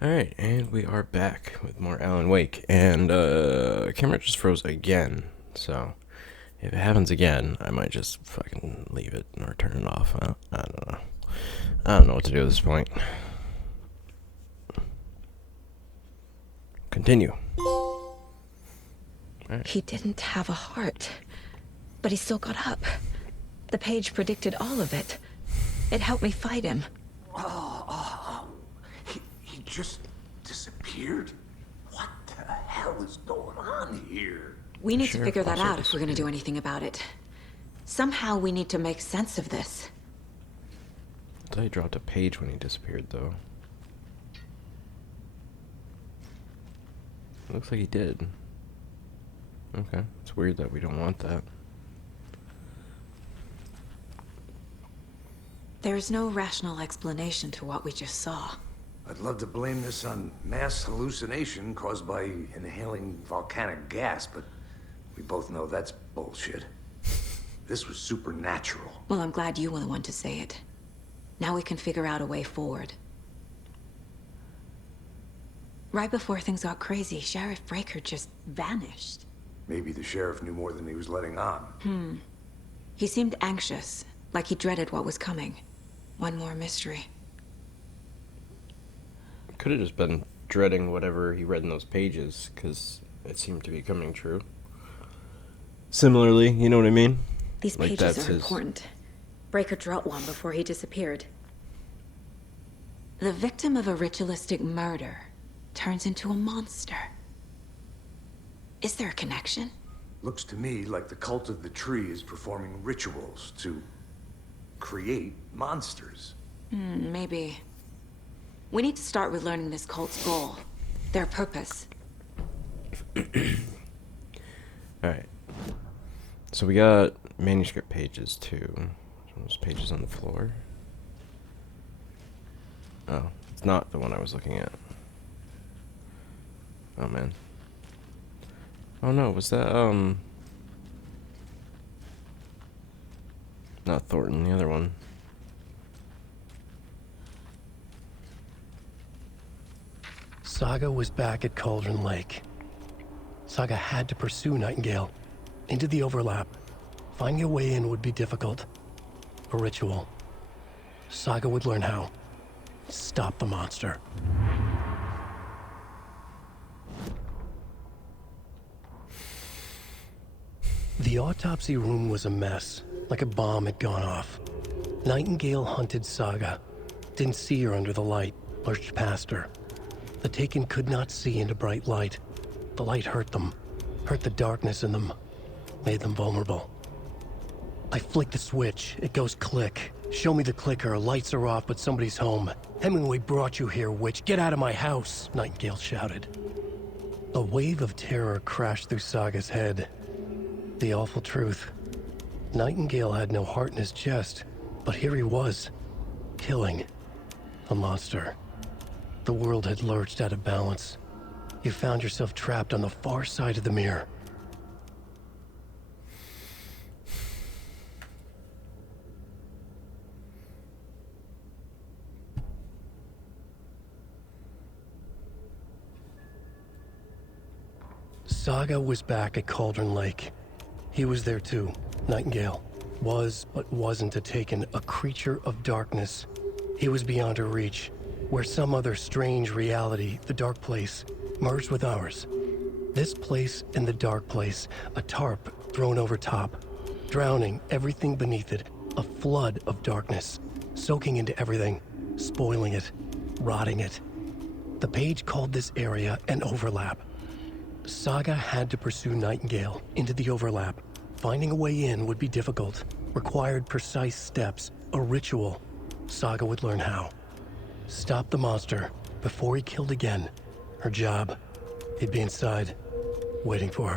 Alright, and we are back with more Alan Wake. And, camera just froze again. So, if it happens again, I might just fucking leave it or turn it off. I don't know. I don't know what to do at this point. Continue. He didn't have a heart, but he still got up. The page predicted all of it. It helped me fight him. He just disappeared? What the hell is going on here? We need to Sheriff figure that also out if we're gonna do anything about it. Somehow we need to make sense of this. I thought he dropped a page when he disappeared, though. It looks like he did. Okay, it's weird that we don't want that. There's no rational explanation to what we just saw. I'd love to blame this on mass hallucination caused by inhaling volcanic gas, but we both know that's bullshit. This was supernatural. Well, I'm glad you were the one to say it. Now we can figure out a way forward. Right before things got crazy, Sheriff Breaker just vanished. Maybe the sheriff knew more than he was letting on. He seemed anxious, like he dreaded what was coming. One more mystery. Could have just been dreading whatever he read in those pages, because it seemed to be coming true. Similarly, you know what I mean? These Like, pages that's are his- important. Breaker dropped one before he disappeared. The victim of a ritualistic murder turns into a monster. Is there a connection? Looks to me like the cult of the tree is performing rituals to create monsters. Maybe. We need to start with learning this cult's goal. Their purpose. Alright. So we got manuscript pages, too. Those pages on the floor. Oh, it's not the one I was looking at. Oh, man. Oh, no, was that, not Thornton, the other one. Saga was back at Cauldron Lake. Saga had to pursue Nightingale into the overlap. Finding a way in would be difficult. A ritual. Saga would learn how. Stop the monster. The autopsy room was a mess, like a bomb had gone off. Nightingale hunted Saga. Didn't see her under the light, lurched past her. The Taken could not see into bright light. The light hurt them, hurt the darkness in them, made them vulnerable. I flick the switch, it goes click. Show me the clicker, lights are off, but somebody's home. Hemingway brought you here, witch. Get out of my house, Nightingale shouted. A wave of terror crashed through Saga's head. The awful truth. Nightingale had no heart in his chest, but here he was, killing a monster. The world had lurched out of balance. You found yourself trapped on the far side of the mirror. Saga was back at Cauldron Lake. He was there too, Nightingale. Was, but wasn't a Taken, a creature of darkness. He was beyond her reach, where some other strange reality, the dark place, merged with ours. This place and the dark place, a tarp thrown over top, drowning everything beneath it, a flood of darkness, soaking into everything, spoiling it, rotting it. The page called this area an overlap. Saga had to pursue Nightingale into the overlap. Finding a way in would be difficult, required precise steps, a ritual. Saga would learn how. Stop the monster before he killed again. Her job. He'd be inside, waiting for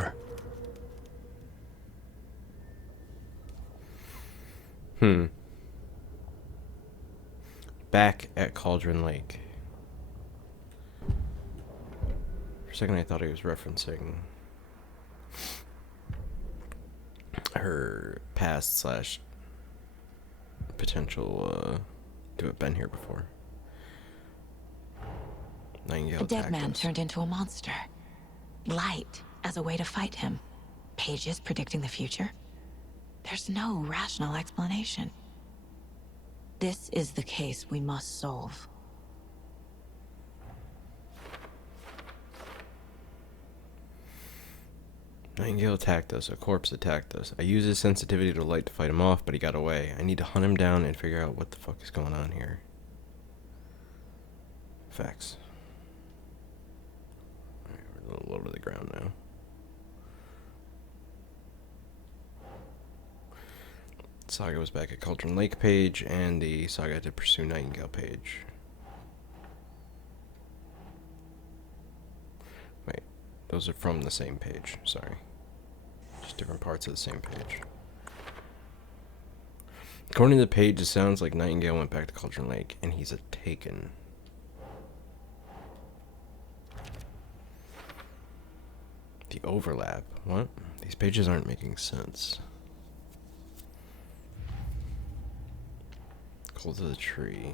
her. Back at Cauldron Lake. For a second, I thought he was referencing her past slash potential to have been here before. Nightingale A dead attacked man us. turned into a monster. Light as a way to fight him. Pages predicting the future? There's no rational explanation. This is the case we must solve. Nightingale attacked us. A corpse attacked us. I used his sensitivity to light to fight him off, but he got away. I need to hunt him down and figure out what the fuck is going on here. Facts. Alright, we're a little low to the ground now. Saga was back at Cauldron Lake page, and the Saga to pursue Nightingale page. Wait, those are from the same page, sorry. Just different parts of the same page. According to the page, it sounds like Nightingale went back to Cauldron Lake, and he's a Taken. The overlap. What? These pages aren't making sense. Cult of the Tree.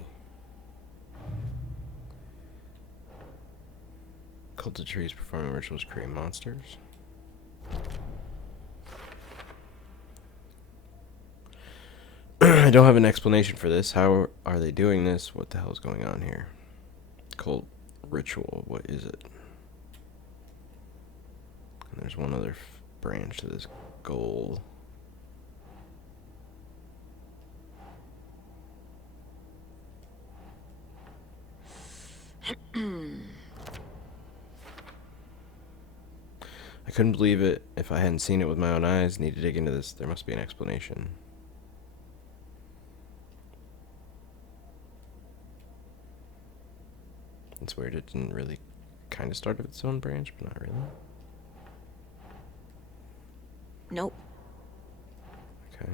Cult of the Tree is performing rituals to create monsters. I don't have an explanation for this. How are they doing this? What the hell is going on here? Cult ritual. What is it? And there's one other branch to this goal. I couldn't believe it if I hadn't seen it with my own eyes. Need to dig into this. There must be an explanation. It's weird it didn't really kind of start of its own branch, but not really. Nope. Okay.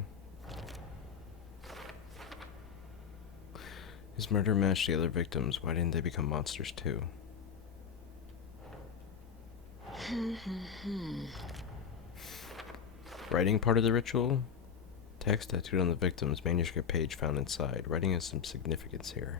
His murder matched the other victims. Why didn't they become monsters too? Writing part of the ritual? Text tattooed on the victim's manuscript page found inside. Writing has some significance here.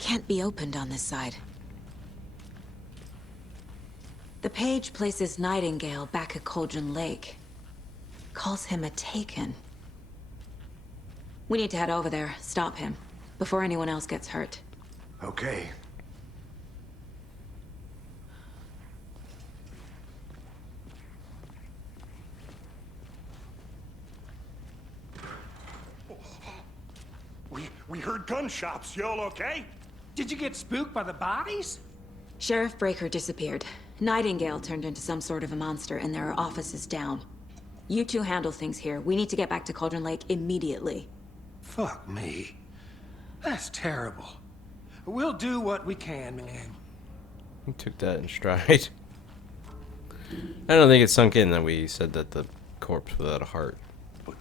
Can't be opened on this side. The page places Nightingale back at Cauldron Lake. Calls him a Taken. We need to head over there, stop him, before anyone else gets hurt. Okay. We heard gunshots. Y'all okay? Did you get spooked by the bodies? Sheriff Breaker disappeared. Nightingale turned into some sort of a monster, and there are offices down. You two handle things here. We need to get back to Cauldron Lake immediately. Fuck me. That's terrible. We'll do what we can, man. He took that in stride. I don't think it sunk in that we said that the corpse without a heart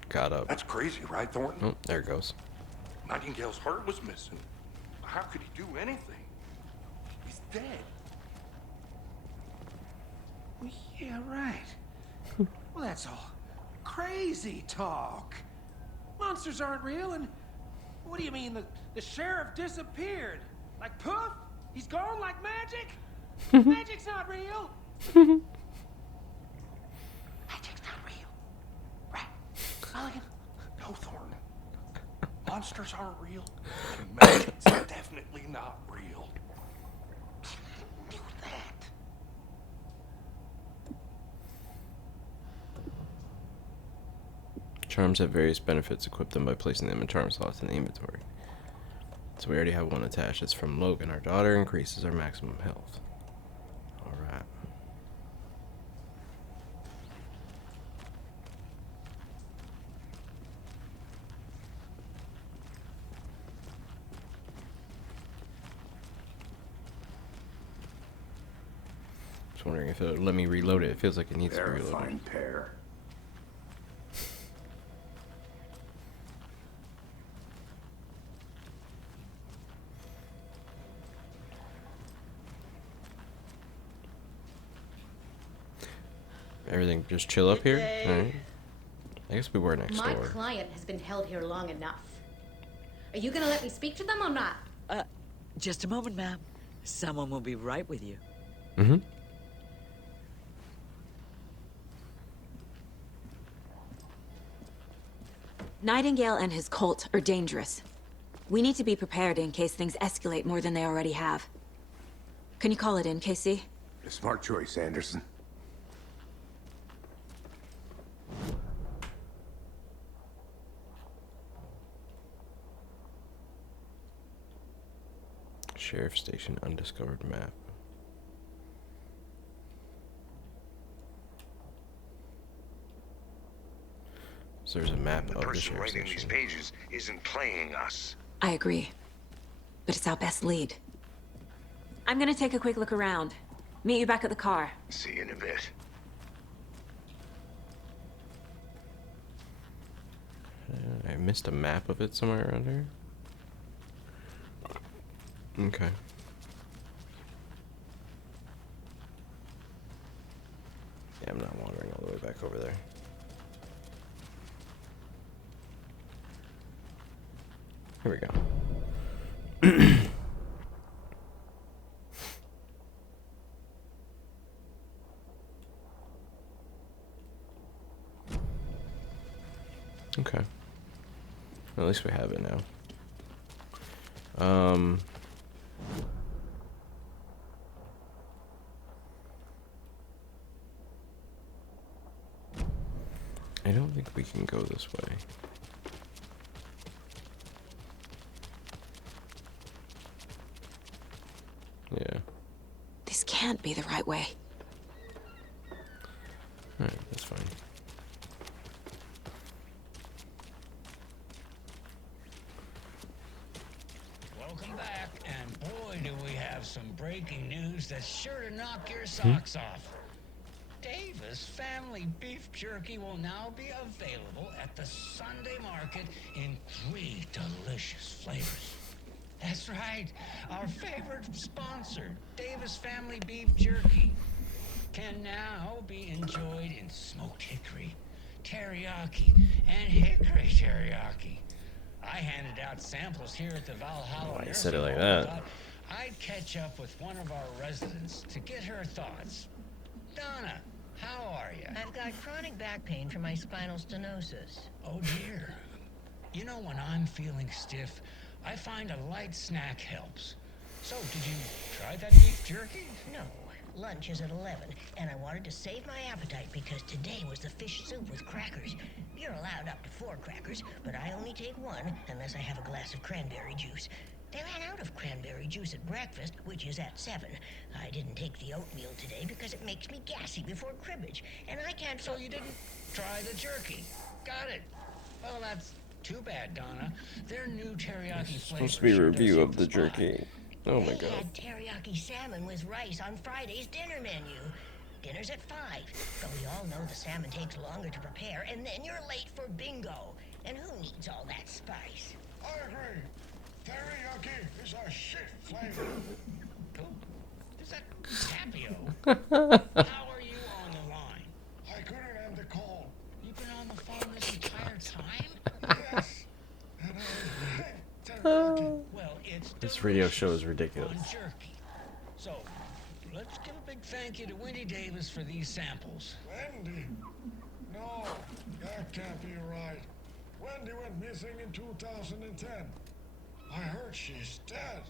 got up. That's crazy, right, Thornton? Oh, there it goes. Nightingale's heart was missing. How could he do anything? He's dead. Well, yeah, right. Well, that's all crazy talk. Monsters aren't real, and what do you mean the sheriff disappeared? Like poof? He's gone like magic? Magic's not real. Magic's not real. Right, Mulligan? No, Thornton. Monsters aren't real, and magic's definitely not real. Do that. Charms have various benefits. Equip them by placing them in charm slots in the inventory. So we already have one attached. It's from Logan. Our daughter increases our maximum health. Alright. wondering if it would let me reload it. It feels like it needs to be They're a reloaded. fine pair. Everything just chill up here? day. Alright. I guess we were next My door. client has been held here long enough. Are you gonna let me speak to them or not? Just a moment, ma'am. Someone will be right with you. Mm-hmm. Nightingale and his cult are dangerous. We need to be prepared in case things escalate more than they already have. Can you call it in, KC? A smart choice, Anderson. Sheriff Station undiscovered map. So there's a map The of the person sheriff writing these station. pages isn't playing us. I agree. But it's our best lead. I'm gonna take a quick look around. Meet you back at the car. See you in a bit. I missed a map of it somewhere around here. Okay. Yeah, I'm not wandering all the way back over there. Here we go. Okay. Well, at least we have it now. I don't think we can go this way. Yeah. This can't be the right way. Alright, that's fine. Welcome back, and boy, do we have some breaking news that's sure to knock your socks off. Davis Family Beef Jerky will now be available at the Sunday market in 3 delicious flavors. That's right, our favorite sponsor, Davis Family Beef Jerky, can now be enjoyed in smoked hickory, teriyaki, and hickory teriyaki. I handed out samples here at the Valhalla. Why you said it like Nursing Home. that? I thought I'd catch up with one of our residents to get her thoughts. Donna, how are you? I've got chronic back pain from my spinal stenosis. Oh dear. You know, when I'm feeling stiff, I find a light snack helps. So, did you try that beef jerky? No, lunch is at 11, and I wanted to save my appetite because today was the fish soup with crackers. You're allowed up to 4 crackers, but I only take 1 unless I have a glass of cranberry juice. They ran out of cranberry juice at breakfast, which is at 7. I didn't take the oatmeal today because it makes me gassy before cribbage, and I can't... So you didn't try the jerky. Got it. Well, that's too bad, Donna. Their new teriyaki flavor Supposed to be a sure does review hit of the spot. jerky. Oh my They god. had teriyaki salmon with rice on Friday's dinner menu. Dinner's at 5, but we all know the salmon takes longer to prepare, and then you're late for bingo. And who needs all that spice? I agree. Teriyaki is a shit flavor. Oh, is that Tapio? How are you on the line? I couldn't end the call. You've been on the phone this entire time? Yes. And I hate teriyaki. Well, it's This radio show is delicious ridiculous. on jerky. So, let's give a big thank you to Wendy Davis for these samples. Wendy? No, that can't be right. Wendy went missing in 2010. I heard she's dead.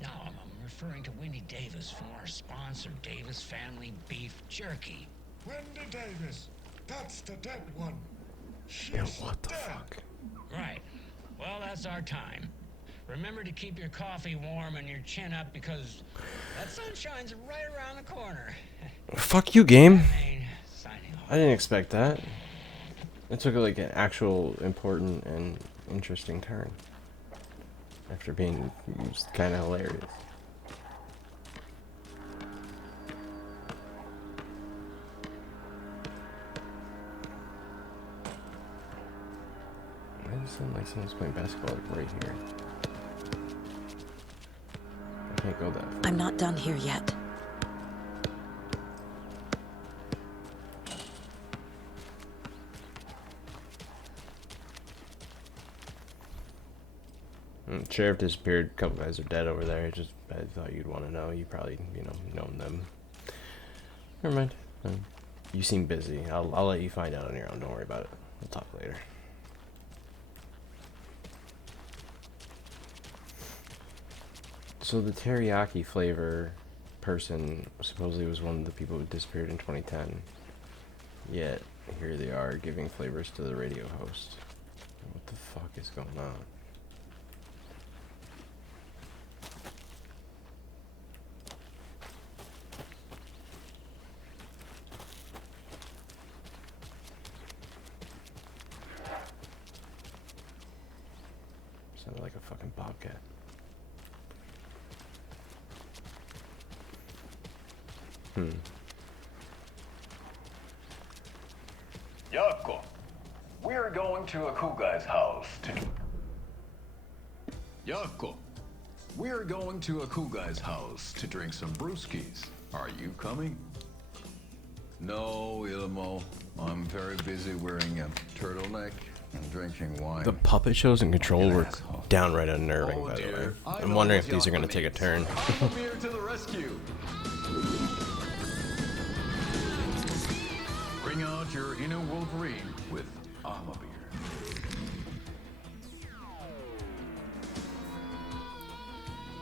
No, I'm referring to Wendy Davis from our sponsor, Davis Family Beef Jerky. Wendy Davis. That's the dead one. She's Yo, what the dead. fuck? Right. Well, that's our time. Remember to keep your coffee warm and your chin up because that sunshine's right around the corner. Fuck you, game. Main, signing off. I didn't expect that. It took like an actual important and interesting turn. After being kind of hilarious. Why does it sound like someone's playing basketball like right here? I can't go that far. I'm not done here yet. Sheriff disappeared. A couple guys are dead over there. I thought you'd want to know. You probably, known them. Never mind. You seem busy. I'll let you find out on your own. Don't worry about it. We'll talk later. So the teriyaki flavor person supposedly was one of the people who disappeared in 2010. Yet, here they are giving flavors to the radio host. What the fuck is going on? Sounded like a fucking bobcat. Yako, we're going to a cool guy's house to... Yako, we're going to a cool guy's house to drink some brewskis. Are you coming? No, Ilmo. I'm very busy wearing a turtleneck and drinking wine. The puppet shows in Control were downright unnerving, by the way. I'm wondering if these are going to take a turn. I'm here to the rescue. Bring out your inner Wolverine with Armor Beer.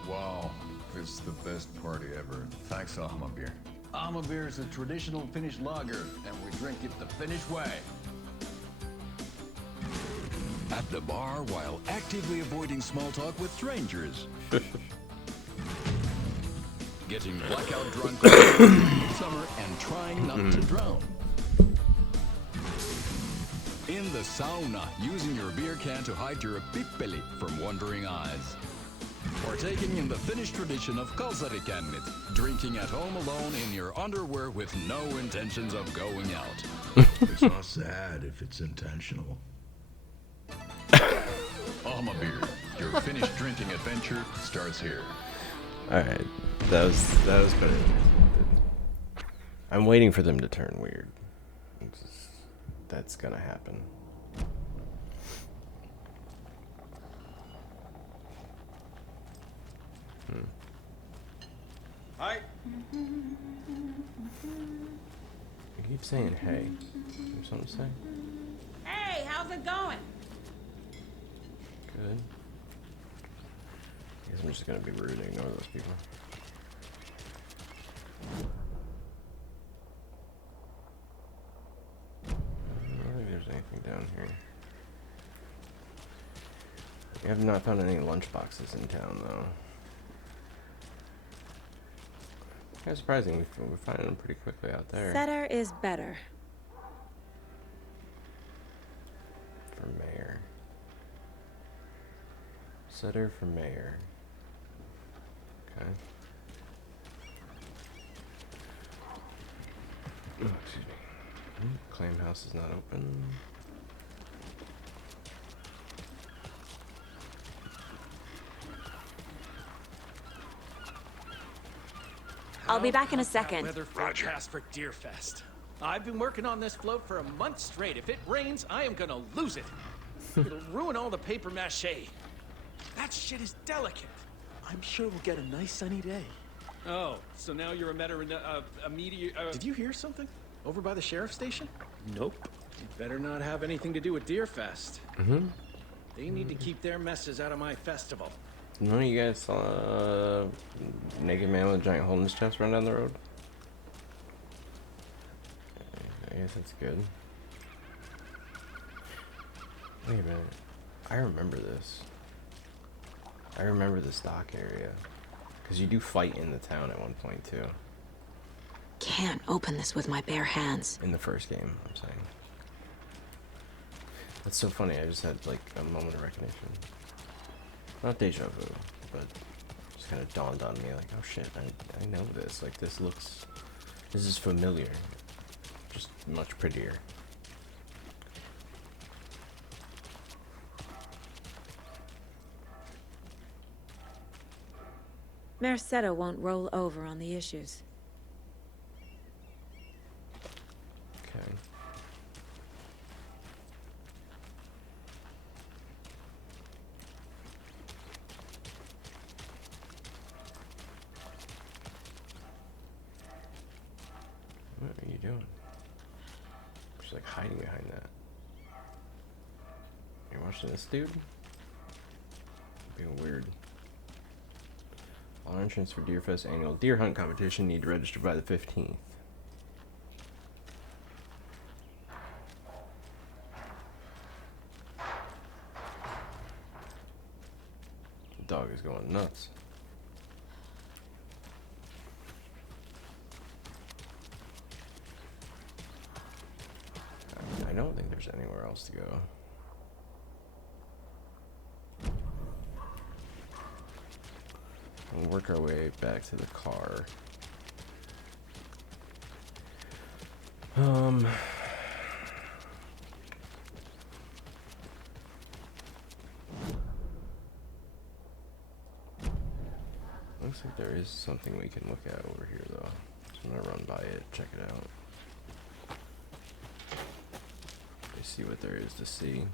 Wow, this is the best party ever. Thanks, Armor Beer. Armor Beer is a traditional Finnish lager, and we drink it the Finnish way. At the bar while actively avoiding small talk with strangers. Getting blackout drunk in summer and trying not to drown. In the sauna, using your beer can to hide your pippeli from wandering eyes. Partaking in the Finnish tradition of kalsarikännit, drinking at home alone in your underwear with no intentions of going out. It's not sad if it's intentional. Alma Beer, your Finnish drinking adventure starts here. Alright, that was better than expected. I'm waiting for them to turn weird. That's gonna happen. Hi. You keep saying hey. There's something to say? Hey, how's it going? Good. I guess I'm just gonna be rude and ignore those people. I don't think there's anything down here. We have not found any lunchboxes in town, though. Kind of surprising. We're finding them pretty quickly out there. Better is better. For mayor. Setter for mayor. Okay. Oh, excuse me. Claim house is not open. I'll be back in a second. Weather forecast for Deerfest. I've been working on this float for a month straight. If it rains, I am gonna lose it. It'll ruin all the paper mache. That shit is delicate. I'm sure we'll get a nice sunny day. Oh, so now you're a meteor... Did you hear something? Over by the sheriff's station? Nope. You better not have anything to do with Deerfest. They need to keep their messes out of my festival. None of you guys saw a naked man with a giant hole in his chest run down the road? I guess that's good. Wait a minute. I remember this. I remember this dock area. Because you do fight in the town at one point, too. Can't open this with my bare hands. In the first game, I'm saying. That's so funny. I just had, like, a moment of recognition. Not deja vu, but just kind of dawned on me, like, oh shit, I know this. Like, this is familiar. Just much prettier. Mercado won't roll over on the issues. Okay. What are you doing? She's like hiding behind that. You're watching this dude? Being weird. All entrants for Deerfest annual deer hunt competition need to register by the 15th. The dog is going nuts. I don't think there's anywhere else to go. We'll work our way back to the car. Looks like there is something we can look at over here, though. So I'm gonna run by it, check it out. See what there is to see.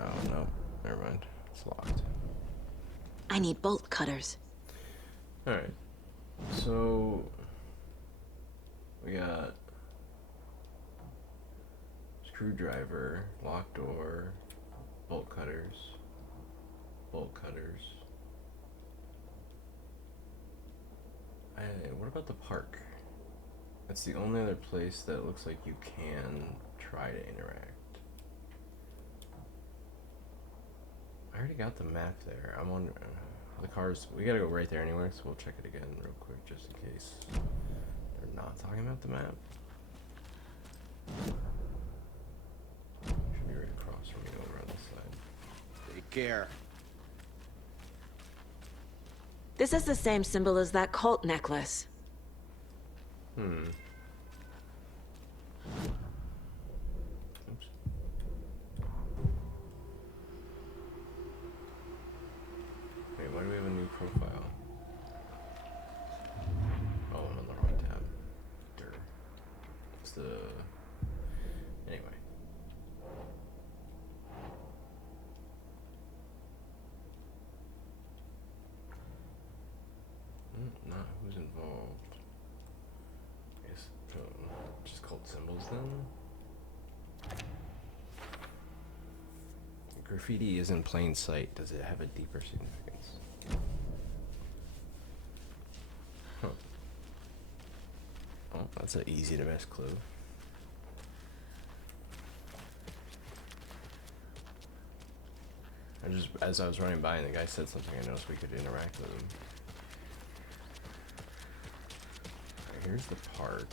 Oh no, never mind. It's locked. I need bolt cutters. Alright. So we got screwdriver, lock door, bolt cutters, bolt cutters. What about the park? That's the only other place that looks like you can try to interact. I already got the map there. I'm on the cars. We gotta go right there anyway, so we'll check it again real quick just in case they're not talking about the map. Should be right across from me over on this side. Take care. This is the same symbol as that cult necklace. Oops. Wait, why do we have a new profile? Oh, I'm on the wrong tab. Durr. It's the... Anyway. Not who's involved. Just called symbols then? Graffiti is in plain sight. Does it have a deeper significance? Huh. Oh, that's an easy to miss clue. As I was running by and the guy said something, I noticed we could interact with him. Right, here's the park.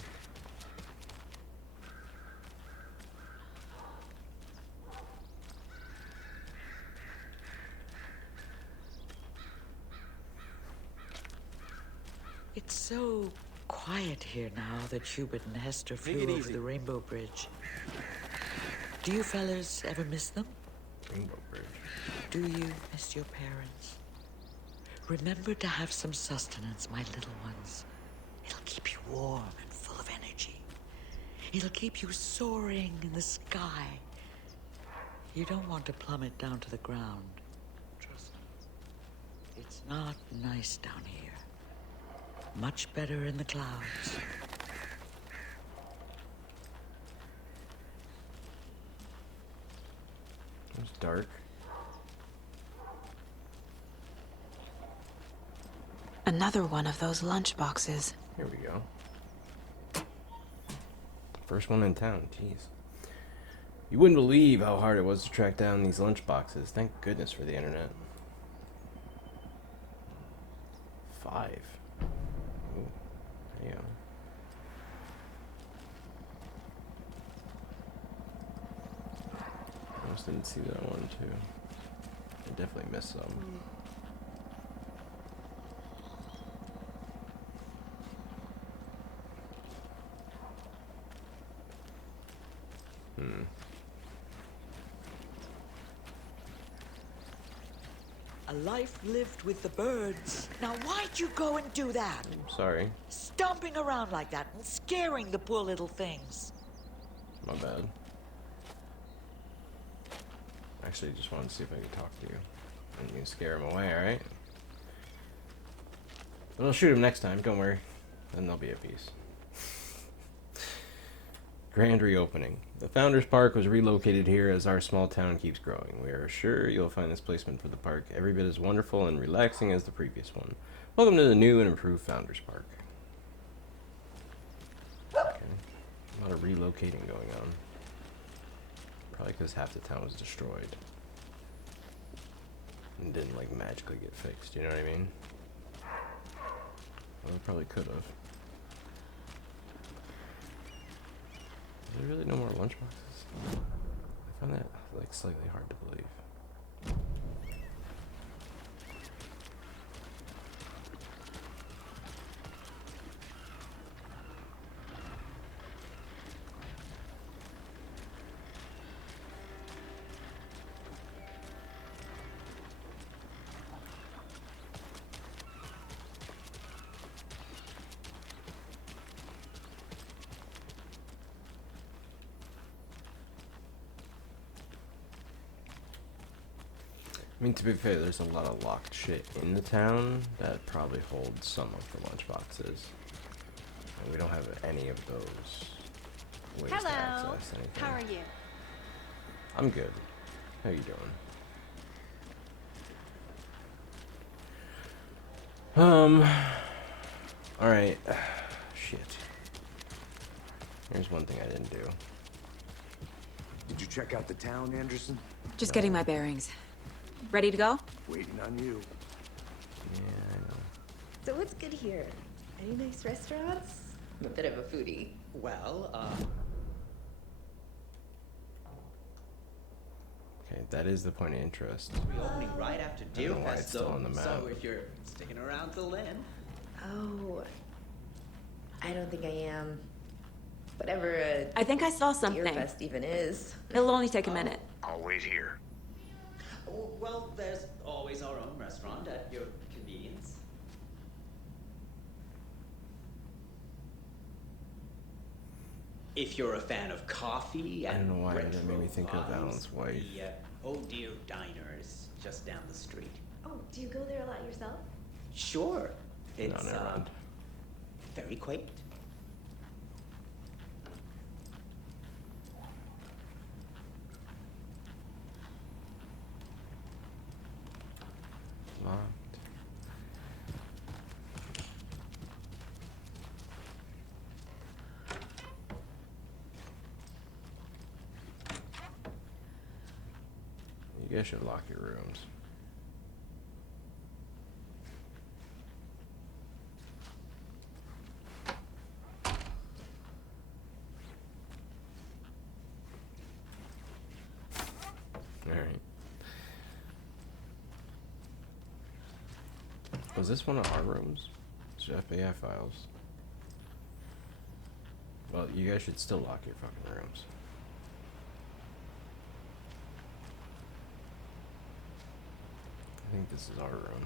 It's so quiet here now that Hubert and Hester flew over the Rainbow Bridge. Do you fellas ever miss them? Rainbow Bridge. Do you miss your parents? Remember to have some sustenance, my little ones. It'll keep you warm and full of energy. It'll keep you soaring in the sky. You don't want to plummet down to the ground. Trust me. It's not nice down here. Much better in the clouds. It's dark. Another one of those lunch boxes. Here we go. First one in town, jeez. You wouldn't believe how hard it was to track down these lunch boxes. Thank goodness for the internet. 5. Ooh, yeah. I almost didn't see that one too. I definitely missed some. Hmm. 'Cause A life lived with the birds. Now, why'd you go and do that? Sorry. Stomping around like that and scaring the poor little things. My bad. Actually, just wanted to see if I could talk to you. And you can scare him away, alright? But I'll shoot him next time, don't worry. Then they'll be at peace. Grand reopening. The Founders Park was relocated here as our small town keeps growing. We are sure you'll find this placement for the park every bit as wonderful and relaxing as the previous one. Welcome to the new and improved Founders Park. Okay. A lot of relocating going on. Probably because half the town was destroyed. And didn't, like, magically get fixed, you know what I mean? Well, it probably could have. Is there really no more lunchboxes? I find that, like, slightly hard to believe. I mean, to be fair, there's a lot of locked shit in the town that probably holds some of the lunchboxes. And we don't have any of those ways to Hello. access anything. How are you? I'm good. How you doing? Alright. Shit. Here's one thing I didn't do. Did you check out the town, Anderson? Just getting my bearings. Ready to go? Waiting on you. Yeah, I know. So what's good here? Any nice restaurants? I'm a bit of a foodie. Well, Okay, that is the point of interest. we're opening right after I don't know why Deerfest, it's still on the map. so if you're sticking around till then. Oh, I don't think I am. Whatever a I think I saw something. Deerfest even is. It'll only take a minute. I'll wait here. Well, there's always our own restaurant at your convenience. If you're a fan of coffee I and don't know why that retro made me think of vibes, Alan's wife. The Oh Dear Diner is just down the street. Oh, do you go there a lot yourself? Sure, it's never mind. very quaint. Locked. You guys should lock your rooms. Alright. Was this one of our rooms? It's FBI files. Well, you guys should still lock your fucking rooms. I think this is our room.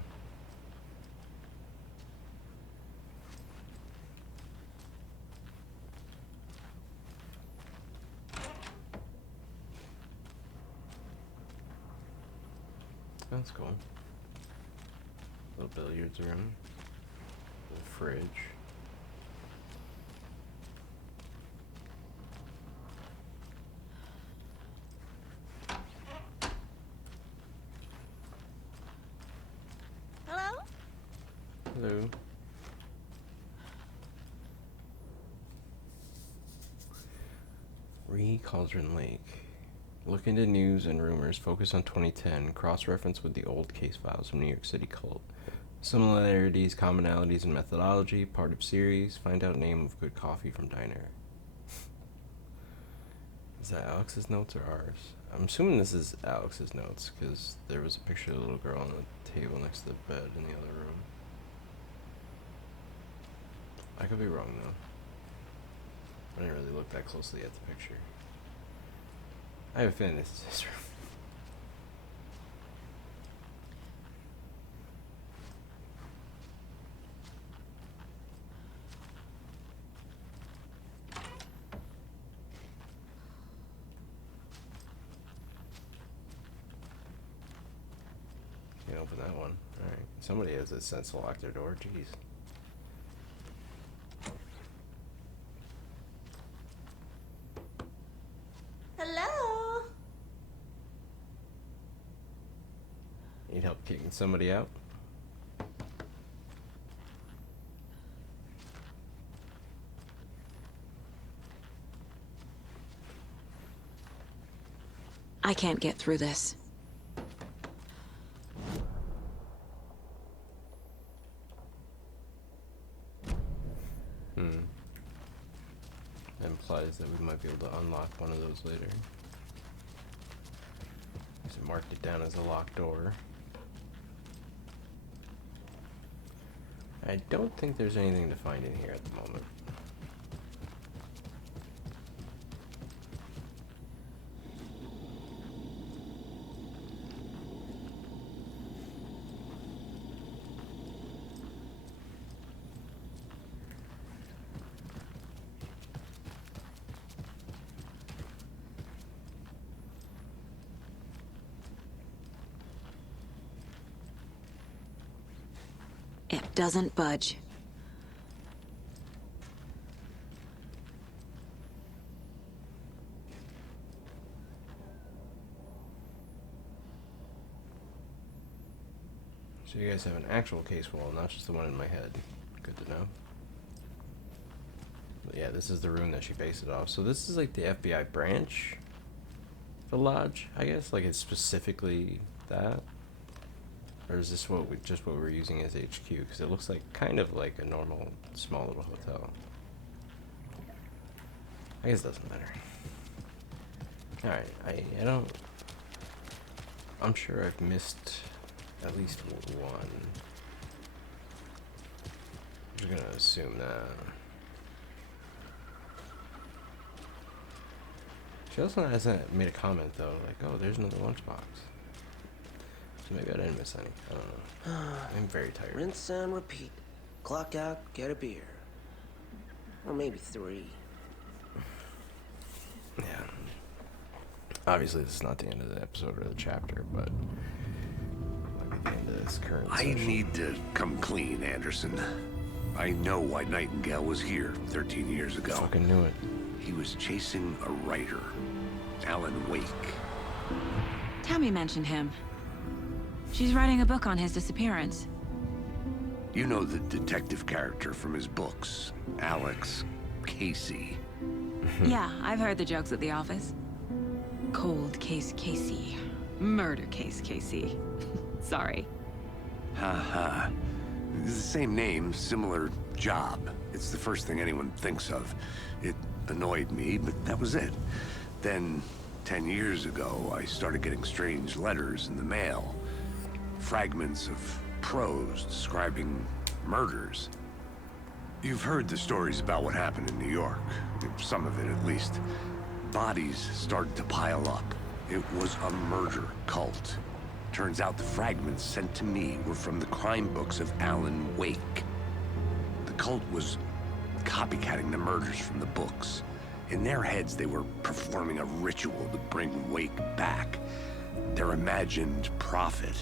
That's cool. Little billiards room. Little fridge. Hello? Hello. Cauldron Lake. Look into news and rumors. Focus on 2010. Cross-reference with the old case files from New York City cult. Similarities, commonalities, and methodology. Part of series. Find out name of good coffee from diner. Is that Alex's notes or ours? I'm assuming this is Alex's notes because there was a picture of a little girl on the table next to the bed in the other room. I could be wrong though. I didn't really look that closely at the picture. I have a feeling this is his room. open that one. Alright. Somebody has a sense to lock their door. Jeez. Hello? Need help kicking somebody out? I can't get through this. That implies that we might be able to unlock one of those later. So marked it down as a locked door. I don't think there's anything to find in here at the moment. It doesn't budge. So you guys have an actual case wall, not just the one in my head. Good to know. But yeah, this is the room that she based it off. So this is like the FBI branch? The lodge, I guess? Like it's specifically that? Or is this what we're using as HQ? Because it looks like kind of like a normal small little hotel. I guess it doesn't matter. Alright, I'm sure I've missed at least one. I'm just gonna assume that. She also hasn't made a comment though, like, oh, there's another lunchbox. So maybe I didn't miss any. I don't know. I'm very tired. Rinse and repeat. Clock out, get a beer. Or maybe 3. Yeah. Obviously, this is not the end of the episode or the chapter, but might be the end of this current I session. need to come clean, Anderson. I know why Nightingale was here 13 years ago. Fucking knew it. He was chasing a writer, Alan Wake. Tammy mentioned him. She's writing a book on his disappearance. You know the detective character from his books, Alex Casey. Yeah, I've heard the jokes at the office. Cold case Casey. Murder case Casey. Sorry. Ha. It's the same name, similar job. It's the first thing anyone thinks of. It annoyed me, but that was it. Then, 10 years ago, I started getting strange letters in the mail. Fragments of prose describing murders. You've heard the stories about what happened in New York. Some of it, at least. Bodies started to pile up. It was a murder cult. Turns out the fragments sent to me were from the crime books of Alan Wake. The cult was copycatting the murders from the books. In their heads, they were performing a ritual to bring Wake back. Their imagined prophet.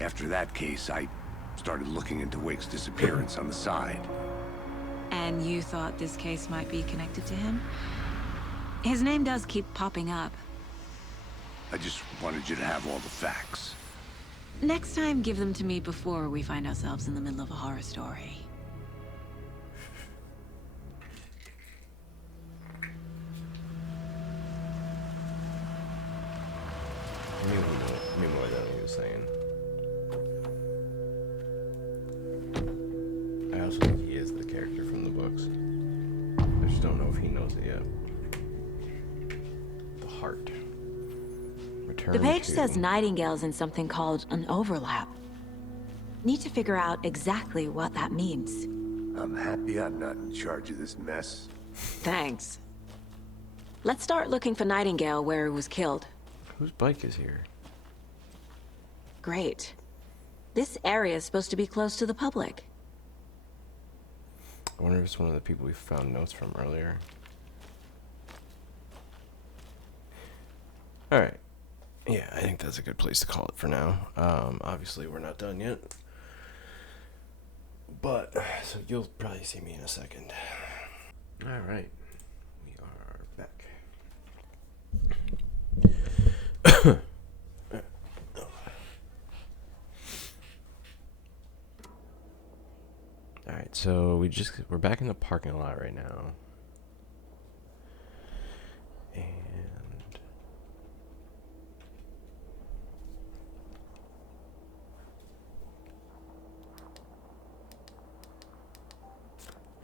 After that case, I started looking into Wake's disappearance on the side. And you thought this case might be connected to him? His name does keep popping up. I just wanted you to have all the facts. Next time, give them to me before we find ourselves in the middle of a horror story. I knew more than he was saying. I also think he is the character from the books. I just don't know if he knows it yet. The heart. Return The page to... says Nightingale's in something called an overlap. Need to figure out exactly what that means. I'm happy I'm not in charge of this mess. Thanks. Let's start looking for Nightingale where he was killed. Whose bike is here? Great. This area is supposed to be close to the public. I wonder if it's one of the people we found notes from earlier. Alright. Yeah, I think that's a good place to call it for now. Obviously, we're not done yet. But, so you'll probably see me in a second. Alright, we are back. Alright, so we're back in the parking lot right now. And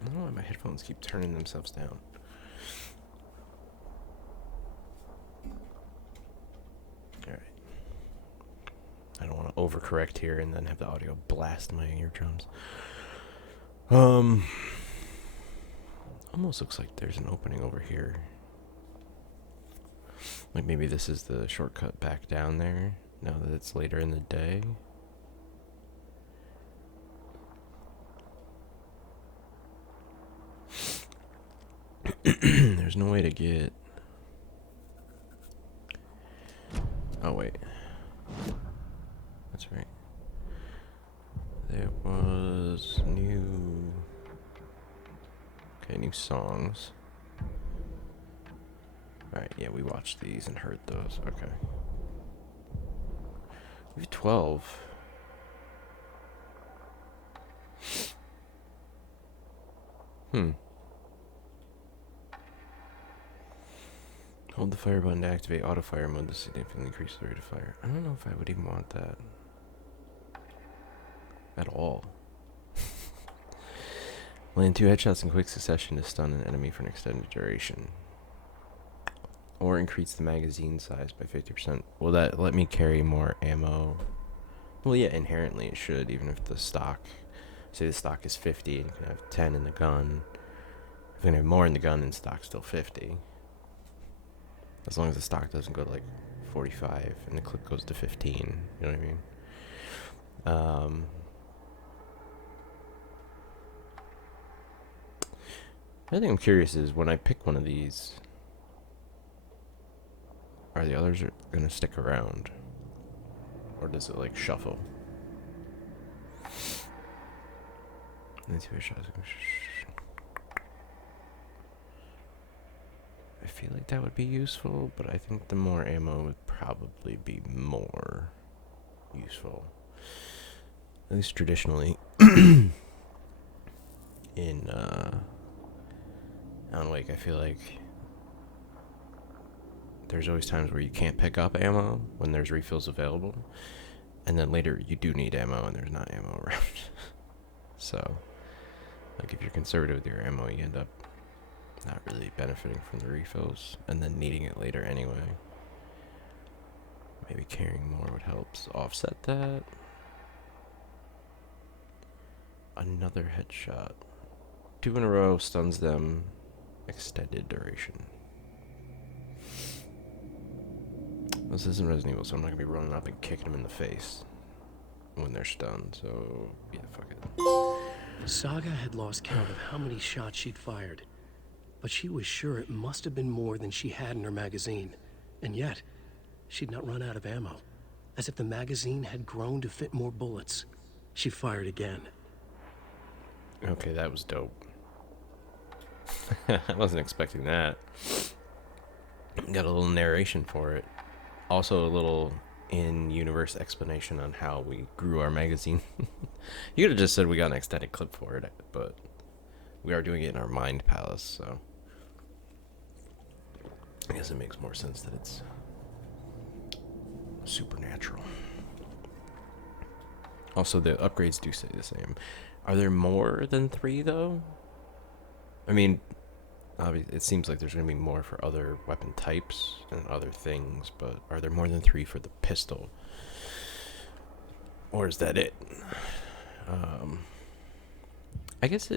I don't know why my headphones keep turning themselves down. Alright. I don't want to overcorrect here and then have the audio blast my eardrums. Almost looks like there's an opening over here. Like maybe this is the shortcut back down there now that it's later in the day. There's no way to get... Oh, wait. That's right. There was new... Okay, new songs. Alright, yeah, we watched these and heard those. Okay. We have 12. Hold the fire button to activate auto fire mode to significantly increase the rate of fire. I don't know if I would even want that. At all. Land 2 headshots in quick succession to stun an enemy for an extended duration. Or increase the magazine size by 50%. Will that let me carry more ammo? Well, yeah, inherently it should, even if the stock... Say the stock is 50 and you can have 10 in the gun. If you can have more in the gun and stock's still 50. As long as the stock doesn't go to like 45 and the clip goes to 15. You know what I mean? The thing I'm curious is when I pick one of these, are the others gonna stick around? Or does it like shuffle? I feel like that would be useful, but I think the more ammo would probably be more useful. At least traditionally. In Alan Wake, I feel like there's always times where you can't pick up ammo when there's refills available, and then later you do need ammo and there's not ammo around. So, like if you're conservative with your ammo, you end up not really benefiting from the refills and then needing it later anyway. Maybe carrying more would help offset that. Another headshot. 2 in a row stuns them. Extended duration. This isn't Resident Evil, so I'm not gonna be running up and kicking them in the face when they're stunned, so yeah, fuck it. Saga had lost count of how many shots she'd fired, but she was sure it must have been more than she had in her magazine. And yet, she'd not run out of ammo. As if the magazine had grown to fit more bullets. She fired again. Okay, that was dope. I wasn't expecting that. Got a little narration for it. Also a little in-universe explanation on how we grew our magazine. You could have just said we got an extended clip for it, but we are doing it in our mind palace, so I guess it makes more sense that it's supernatural. Also, the upgrades do say the same. Are there more than 3, though? I mean, obviously, it seems like there's going to be more for other weapon types and other things, but are there more than 3 for the pistol? Or is that it? I guess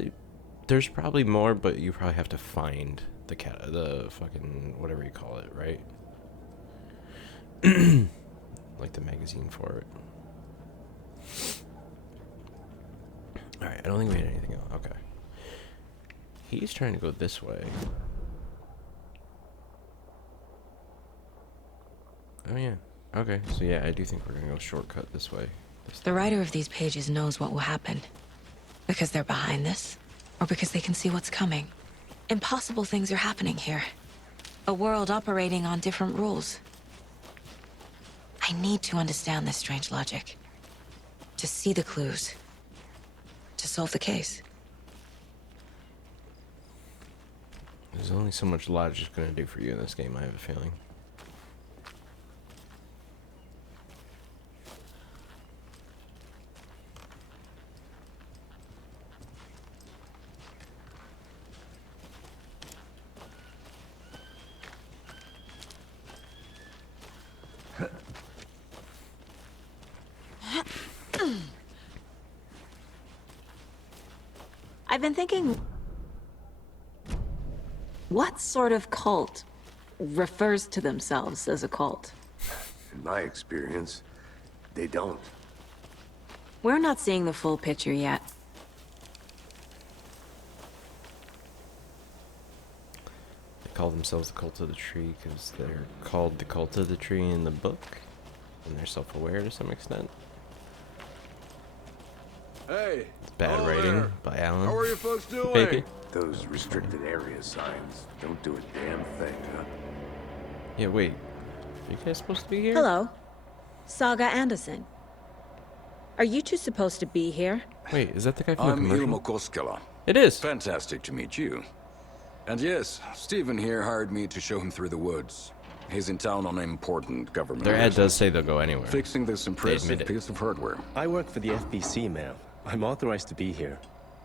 there's probably more, but you probably have to find the fucking whatever you call it, right? Like the magazine for it. Alright, I don't think we had anything else. Okay. He's trying to go this way. Oh, yeah. Okay, so yeah, I do think we're gonna go shortcut this way. The writer of these pages knows what will happen. Because they're behind this, or because they can see what's coming. Impossible things are happening here. A world operating on different rules. I need to understand this strange logic. To see the clues. To solve the case. There's only so much logic's gonna do for you in this game, I have a feeling. I've been thinking... What sort of cult refers to themselves as a cult? In my experience, they don't. We're not seeing the full picture yet. They call themselves the Cult of the Tree because they're called the Cult of the Tree in the book. And they're self-aware to some extent. Hey! It's bad writing there. by Alan. How are you folks doing? Baby. Those restricted area signs don't do a damn thing, huh? Yeah, wait. Are you guys supposed to be here? Hello. Saga Anderson. Are you two supposed to be here? Wait, is that the guy from the I'm commercial? Ilmo Koskela. It is. Fantastic to meet you. And yes, Stephen here hired me to show him through the woods. He's in town on an important government Their ad business, does say they'll go anywhere. fixing this impressive it. piece of hardware. I work for the FBC, ma'am. I'm authorized to be here.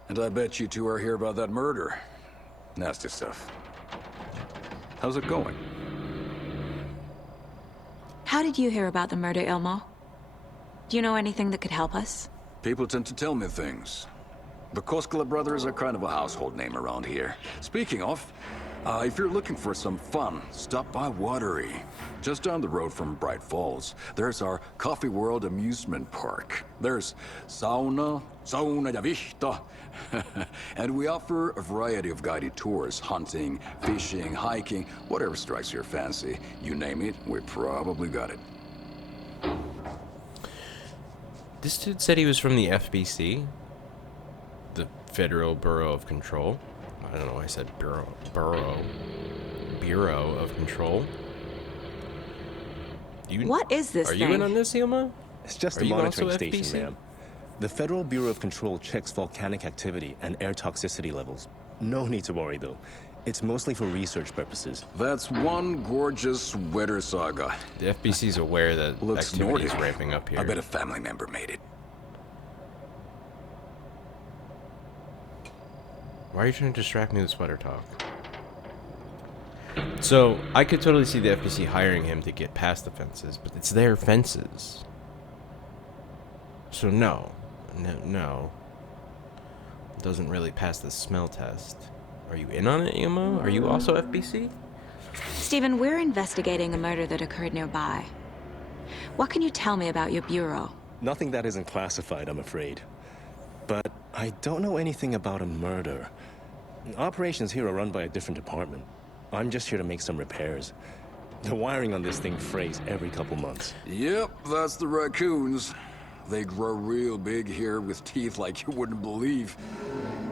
And I bet you two are here about that murder. Nasty stuff. How's it going? How did you hear about the murder, Ilmo? Do you know anything that could help us? People tend to tell me things. The Koskela brothers are kind of a household name around here. Speaking of, if you're looking for some fun, stop by Watery. Just down the road from Bright Falls, there's our Coffee World amusement park. There's sauna ja vihta, and we offer a variety of guided tours, hunting, fishing, hiking, whatever strikes your fancy. You name it, we probably got it. This dude said he was from the FBC, the Federal Bureau of Control. I don't know why I said Bureau of Control. What is this Are thing? you in on this, Ilma? It's just Are a you monitoring also station, FBC? ma'am. The Federal Bureau of Control checks volcanic activity and air toxicity levels. No need to worry, though. It's mostly for research purposes. That's one gorgeous weather saga. The FBC's aware that Looks activity is Nordic. ramping up here. I bet a family member made it. Why are you trying to distract me with sweater talk? So, I could totally see the FBC hiring him to get past the fences, but it's their fences. So no. It doesn't really pass the smell test. Are you in on it, Emo? Are you also FBC? Stephen, we're investigating a murder that occurred nearby. What can you tell me about your bureau? Nothing that isn't classified, I'm afraid. But I don't know anything about a murder. Operations here are run by a different department. I'm just here to make some repairs. The wiring on this thing frays every couple months. Yep, that's the raccoons. They grow real big here with teeth like you wouldn't believe.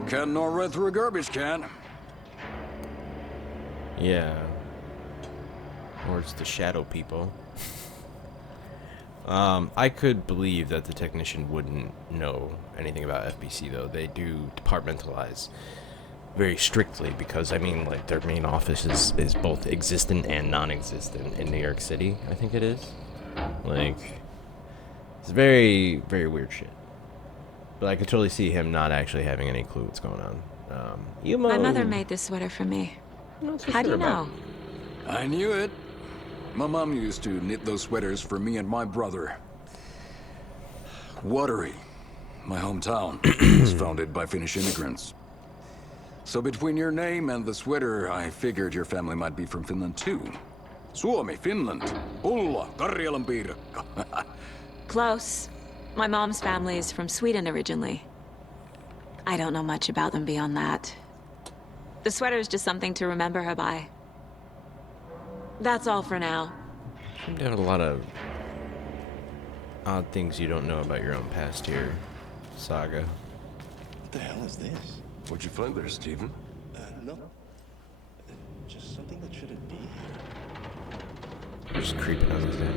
Can't gnaw right through a garbage can. Yeah. Or it's the shadow people. I could believe that the technician wouldn't know anything about FBC, though. They do departmentalize very strictly because, I mean, like, their main office is both existent and non-existent in New York City, I think it is. Like, it's very, very weird shit. But I could totally see him not actually having any clue what's going on. My mother made this swater for me. How do you know? I knew it. My mom used to knit those sweaters for me and my brother. Watery, my hometown, was founded by Finnish immigrants. So between your name and the sweater, I figured your family might be from Finland too. Suomi, Finland, Ulla, Karjalan piirakka. Close. My mom's family is from Sweden originally. I don't know much about them beyond that. The sweater is just something to remember her by. That's all for now. Seem to have a lot of odd things you don't know about your own past here, Saga. What the hell is this? What'd you find there, Stephen? No. Just something that shouldn't be here. Just creeping on his head.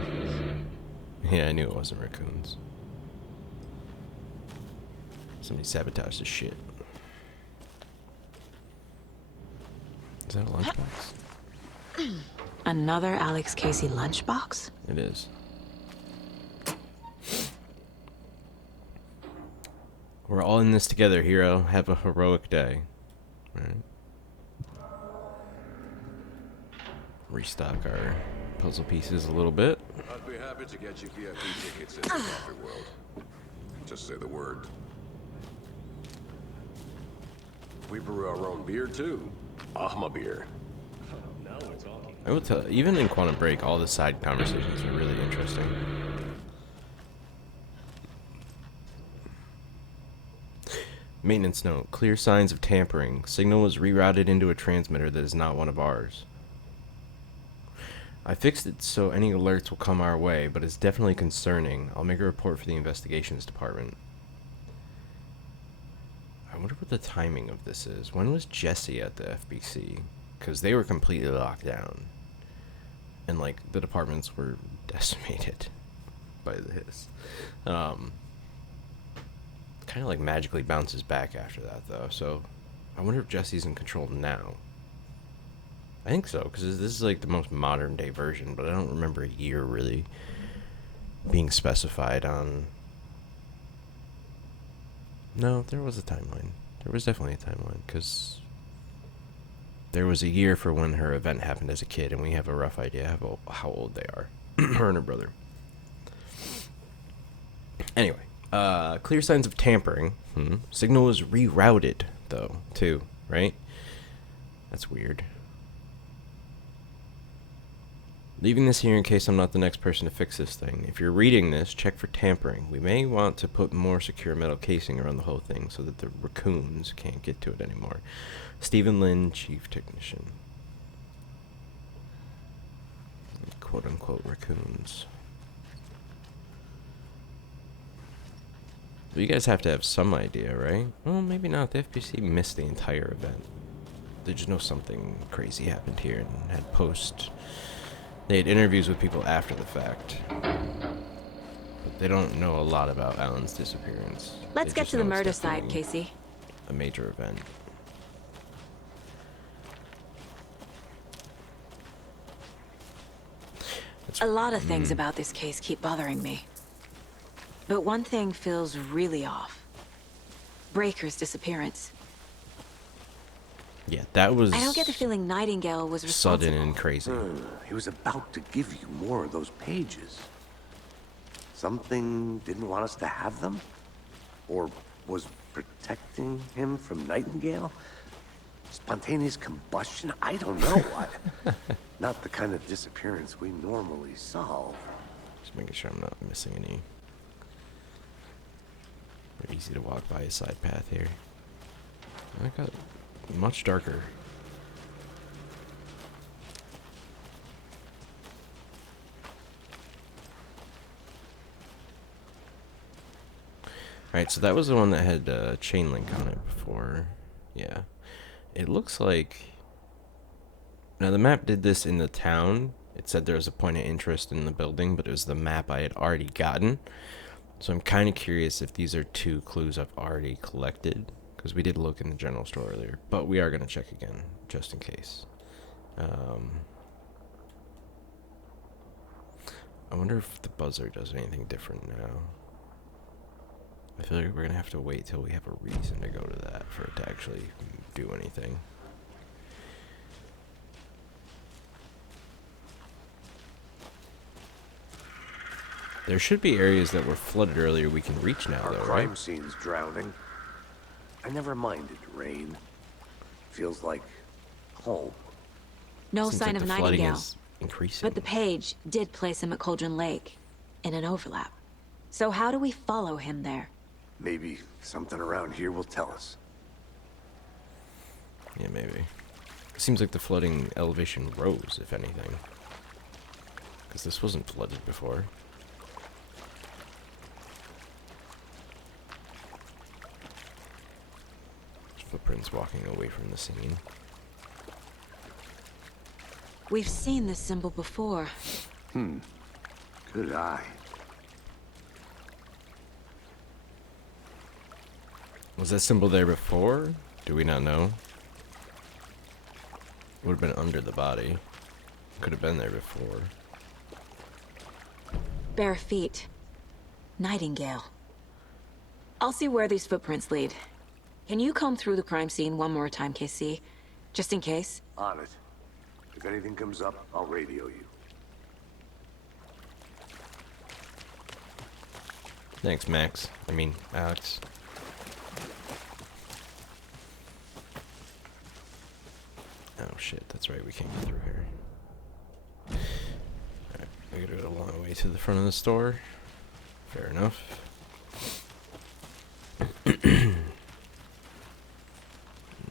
Yeah, I knew it wasn't raccoons. Somebody sabotaged his shit. Is that a lunchbox? Another Alex Casey lunchbox? It is. We're all in this together, hero. Have a heroic day. Right. Restock our puzzle pieces a little bit. I'd be happy to get you VIP tickets in the coffee world. Just say the word. We brew our own beer too. Ahma beer. Now we're talking. I will tell, even in Quantum Break, all the side conversations are really interesting. Maintenance note. Clear signs of tampering. Signal was rerouted into a transmitter that is not one of ours. I fixed it so any alerts will come our way, but it's definitely concerning. I'll make a report for the investigations department. I wonder what the timing of this is. When was Jesse at the FBC? Because they were completely locked down. And, like, the departments were decimated by this. Kind of, like, magically bounces back after that, though. So, I wonder if Jesse's in control now. I think so, because this is, like, the most modern-day version, but I don't remember a year really being specified on... No, there was a timeline. There was definitely a timeline, because there was a year for when her event happened as a kid, and we have a rough idea of how old they are. Her and her brother. Anyway, clear signs of tampering. Signal was rerouted, though, too, right? That's weird. Leaving this here in case I'm not the next person to fix this thing. If you're reading this, check for tampering. We may want to put more secure metal casing around the whole thing so that the raccoons can't get to it anymore. Stephen Lynn, Chief Technician. Quote-unquote raccoons. Well, you guys have to have some idea, right? Well, maybe not. The FPC missed the entire event. They just know something crazy happened here and had post... They had interviews with people after the fact. But they don't know a lot about Alan's disappearance. Let's get to the murder site, Casey. A major event. A lot of things about this case keep bothering me. But one thing feels really off. Breaker's disappearance. Yeah, that was... I don't get the feeling Nightingale was responsible. Sudden and crazy. He was about to give you more of those pages. Something didn't want us to have them? Or was protecting him from Nightingale? Spontaneous combustion? I don't know. Not the kind of disappearance we normally solve. Just making sure I'm not missing any. Very easy to walk by a side path here. I got much darker. Alright, so that was the one that had chain link on it before. Yeah. It looks like... Now, the map did this in the town. It said there was a point of interest in the building, but it was the map I had already gotten. So I'm kind of curious if these are two clues I've already collected. Because we did look in the general store earlier. But we are going to check again, just in case. I wonder if the buzzer does anything different now. I feel like we're going to have to wait till we have a reason to go to that for it to actually do anything. There should be areas that were flooded earlier we can reach now, though, right? Our crime scene's drowning. I never minded rain. Feels like home. No Seems sign like of the flooding Nightingale. is increasing. But the page did place him at Cauldron Lake, in an overlap. So how do we follow him there? Maybe something around here will tell us. Yeah, maybe. Seems like the flooding elevation rose, if anything. Because this wasn't flooded before. footprints walking away from the scene. We've seen this symbol before. Good eye. Was that symbol there before? Do we not know? Would have been under the body. Could have been there before. Bare feet. Nightingale. I'll see where these footprints lead. Can you comb through the crime scene one more time, KC? Just in case? On it. If anything comes up, I'll radio you. Thanks, Max. I mean, Alex. Oh shit, that's right, we can't get through here. Alright, we gotta go a long way to the front of the store. Fair enough.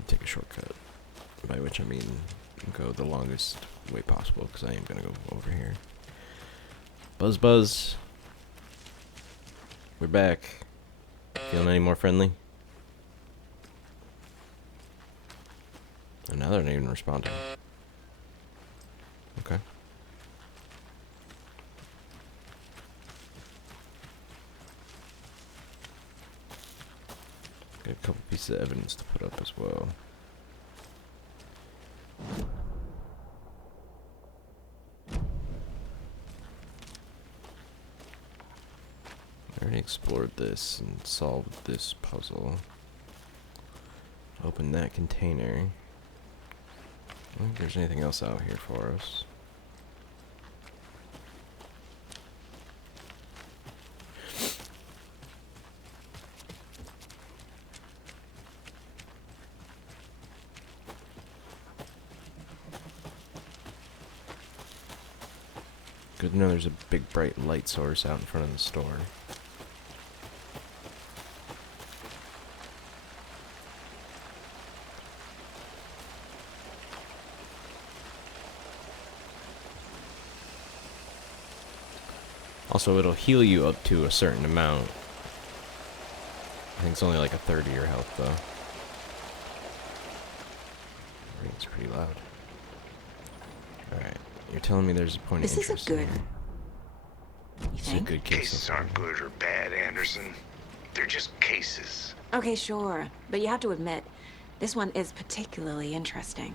Take a shortcut. By which I mean go the longest way possible, because I am gonna go over here. Buzz buzz. We're back. Feeling any more friendly? And now they're not even responding. Okay. Got a couple pieces of evidence to put up as well. I already explored this and solved this puzzle. Open that container. I don't think there's anything else out here for us. Good to know there's a big bright light source out in front of the store. Also, it'll heal you up to a certain amount. I think it's only like a third of your health, though. It's pretty loud. Alright, you're telling me there's a point of This interest isn't good. in here. You It's a think? good case. Cases aren't good or bad, Anderson. They're just cases. Okay, sure. But you have to admit, this one is particularly interesting.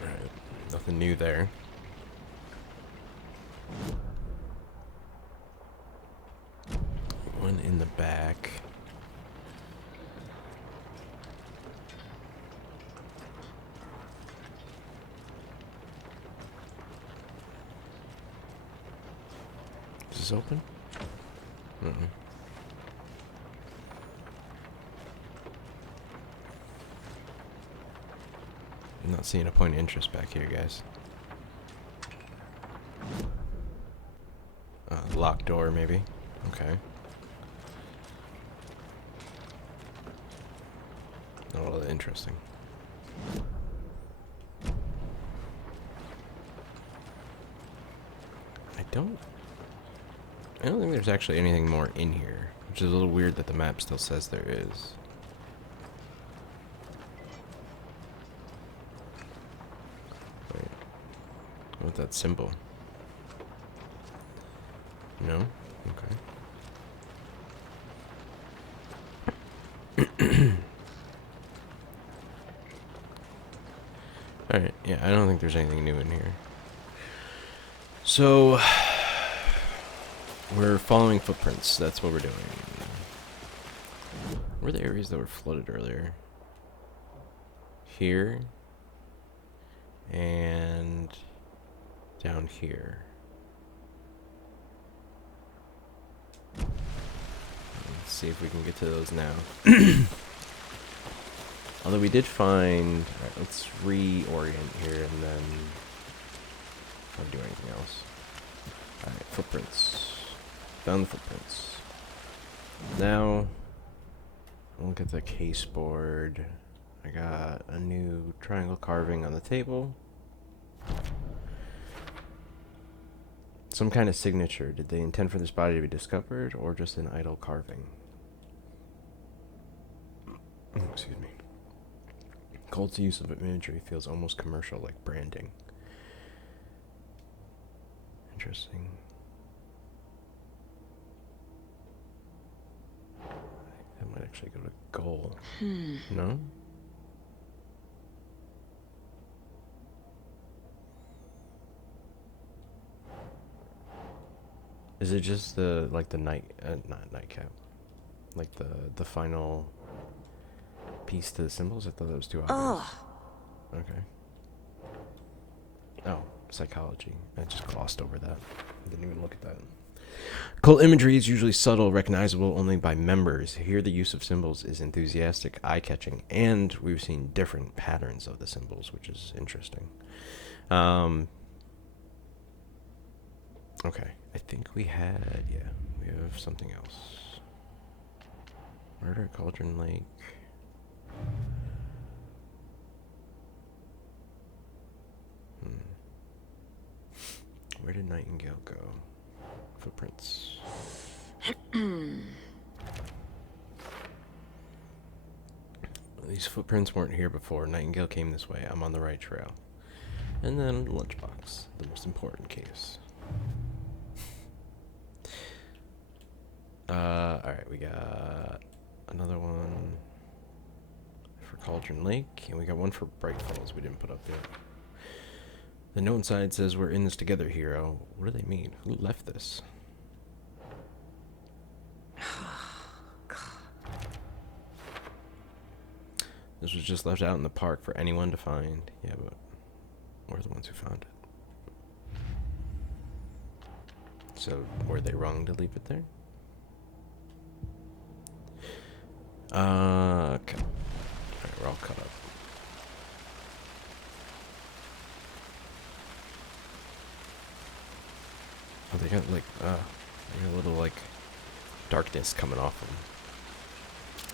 Alright, nothing new there. One in the back. Is this open? Mm-mm. I'm not seeing a point of interest back here, guys. Locked door, maybe. Okay. Not all that interesting. I don't think there's actually anything more in here, which is a little weird that the map still says there is. Wait. What with that symbol? No? Okay. Alright, yeah, I don't think there's anything new in here. So, we're following footprints. That's what we're doing. Where are the areas that were flooded earlier? Here. And down here. Let's see if we can get to those now. Although we did find... Alright, let's reorient here and then... I'll do anything else. Alright, footprints. Found the footprints. Now, look at the case board. I got a new triangle carving on the table. Some kind of signature. Did they intend for this body to be discovered, or just an idle carving? Excuse me. Colt's use of imagery feels almost commercial, like branding. Interesting. That might actually go to goal. No? Is it just the not nightcap, like the final piece to the symbols? I thought that was too obvious. Okay. Oh, psychology. I just glossed over that. I didn't even look at that. Cult imagery is usually subtle, recognizable only by members. Here the use of symbols is enthusiastic, eye-catching, and we've seen different patterns of the symbols, which is interesting. Okay, I think we had, we have something else. Murder at Cauldron Lake. Where did Nightingale go? Footprints. These footprints weren't here before. Nightingale came this way. I'm on the right trail. And then lunchbox, the most important case. Alright, we got another one for Cauldron Lake, and we got one for Bright Falls we didn't put up yet. The note inside says, "We're in this together, hero." What do they mean? Who left this? This was just left out in the park for anyone to find. Yeah, but we're the ones who found it. So, were they wrong to leave it there? Okay. Alright, we're all caught up. Oh, they got like, they got a little like darkness coming off them.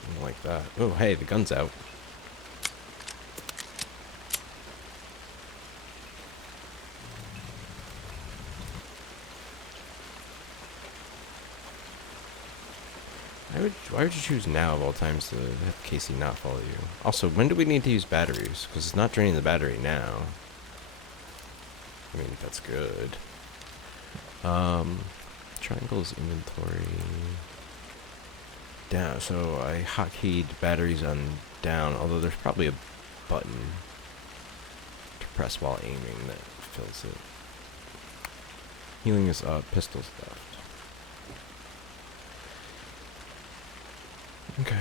I don't like that. Oh, hey, the gun's out. Why would you choose now of all times to have Casey not follow you? Also, when do we need to use batteries? Because it's not draining the battery now. I mean, that's good. Triangle's inventory. Down. So I hotkeyed batteries on down, although there's probably a button to press while aiming that fills it. Healing is up, pistols left. Okay.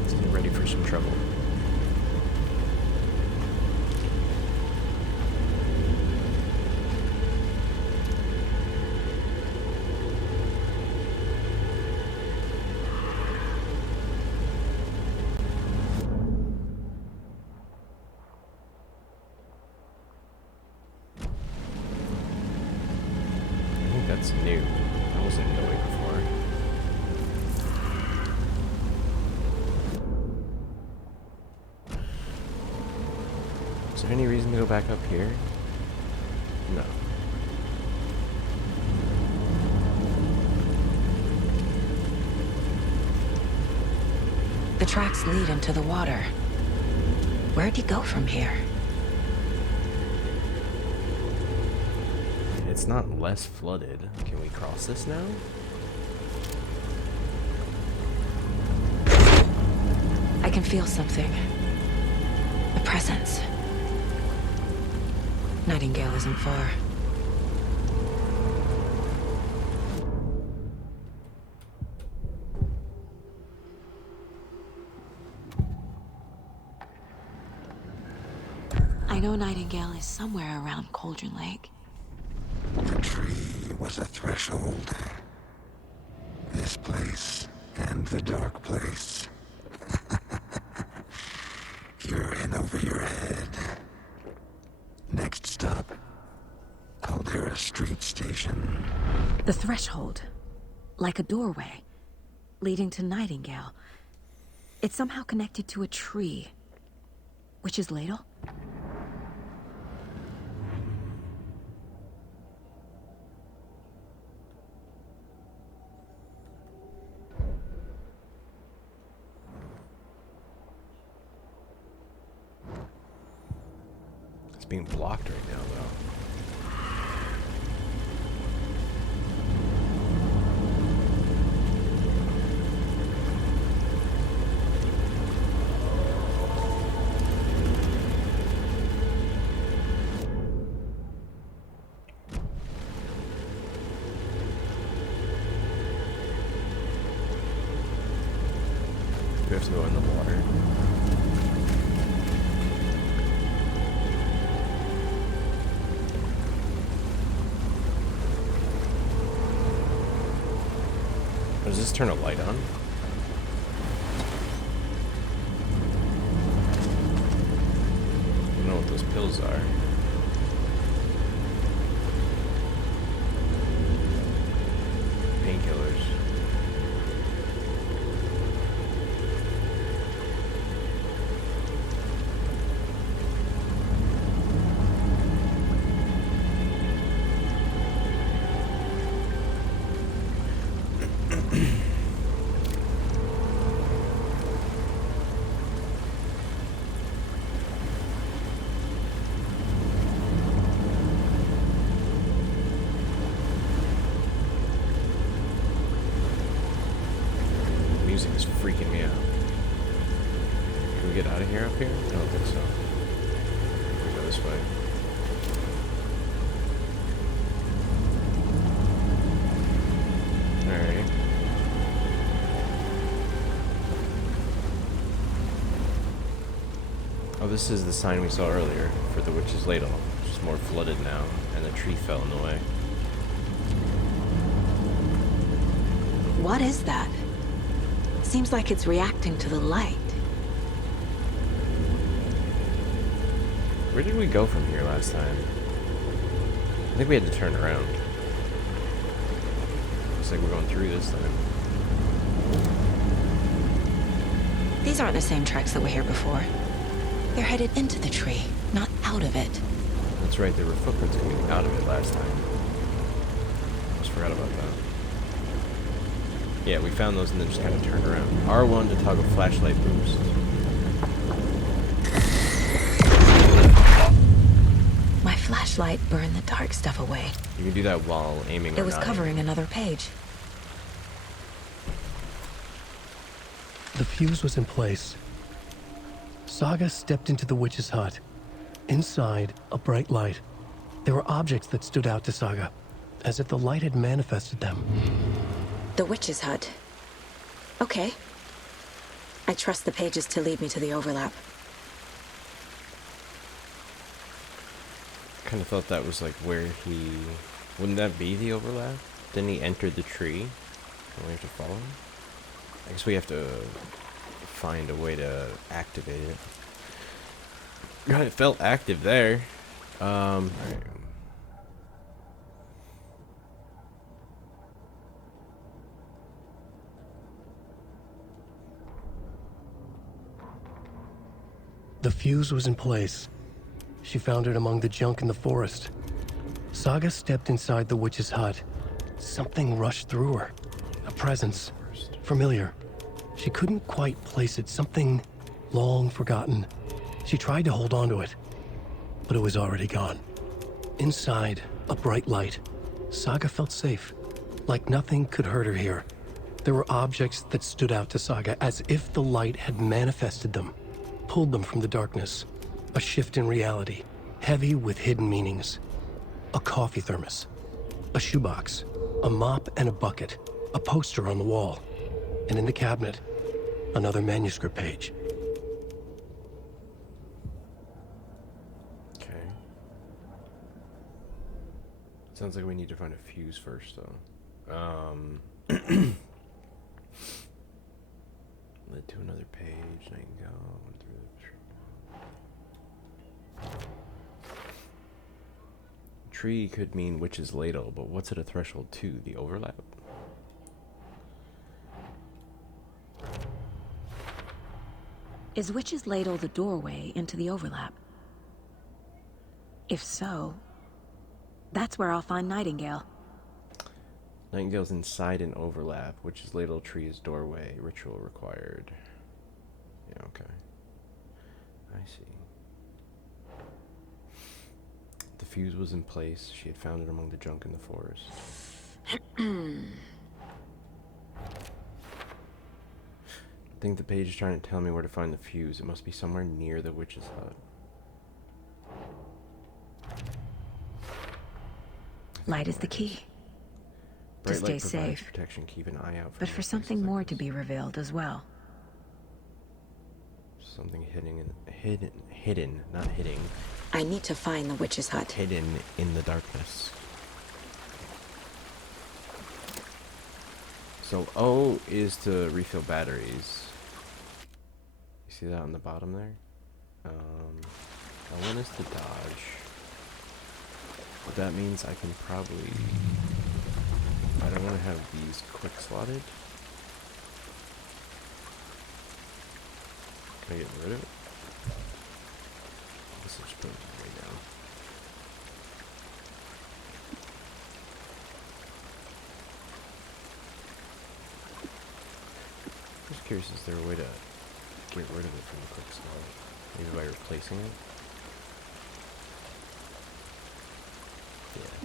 Let's get ready for some trouble. That's new. That wasn't in the way before. Is there any reason to go back up here? No. The tracks lead into the water. Where'd he go from here? It's not less flooded. Can we cross this now? I can feel something. A presence. Nightingale isn't far. I know Nightingale is somewhere around Cauldron Lake. The tree was a threshold. This place can named the dark place. You're in over your head. Next stop, Caldera Street Station. The threshold. Like a doorway. Leading to Nightingale. It's somehow connected to a tree. Witch's ladle? It's being blocked right now, though. We have to go in the water. Does this turn a light on? I don't know what those pills are. Painkillers. Music is freaking me out. Can we get out of here up here? I don't think so. We go this way. Alright. Oh, this is the sign we saw earlier for the Witch's Ladle. It's just more flooded now, and the tree fell in the way. What is that? Seems like it's reacting to the light. Where did we go from here last time? I think we had to turn around. Looks like we're going through this time. These aren't the same tracks that were here before. They're headed into the tree, not out of it. That's right, there were footprints coming out of it last time. Almost forgot about that. Yeah, we found those and then just kind of turned around. R1 to toggle flashlight boost. My flashlight burned the dark stuff away. You can do that while aiming. It was covering another page. The fuse was in place. Saga stepped into the witch's hut. Inside, a bright light. There were objects that stood out to Saga, as if the light had manifested them. The witch's hut. Okay. I trust the pages to lead me to the overlap. Kind of thought that was like where he... Wouldn't that be the overlap? Didn't he enter the tree? Don't we have to follow him? I guess we have to find a way to activate it. God, it felt active there. Alright. The fuse was in place. She found it among the junk in the forest. Saga stepped inside the witch's hut. Something rushed through her. A presence. Familiar. She couldn't quite place it. Something long forgotten. She tried to hold on to it, but it was already gone. Inside, a bright light. Saga felt safe. Like nothing could hurt her here. There were objects that stood out to Saga as if the light had manifested them. Pulled them from the darkness. A shift in reality, heavy with hidden meanings. A coffee thermos, a shoebox, a mop and a bucket, a poster on the wall, and in the cabinet, another manuscript page. Okay. Sounds like we need to find a fuse first, though. another page. I can go through the tree could mean witch's ladle, but what's at a threshold to? The overlap? Is witch's ladle the doorway into the overlap? If so, that's where I'll find Nightingale. Nightingale's inside an overlap. Witch's ladle tree is doorway. Ritual required. Yeah, okay. I see. The fuse was in place. She had found it among the junk in the forest. I think the page is trying to tell me where to find the fuse. It must be somewhere near the witch's hut. Light is the key. To Bright light stay provides safe. protection. Keep an eye out for But for something more to be revealed as well. something hidden, not hitting. I need to find the witch's hut. Hidden in the darkness. So O is to refill batteries. You see that on the bottom there? L1 is to dodge. But that means I can probably... I don't want to have these quick slotted. Can I get rid of it? Let's just put it right now. Just curious, is there a way to get rid of it from the quick slot? Maybe by replacing it? Yeah.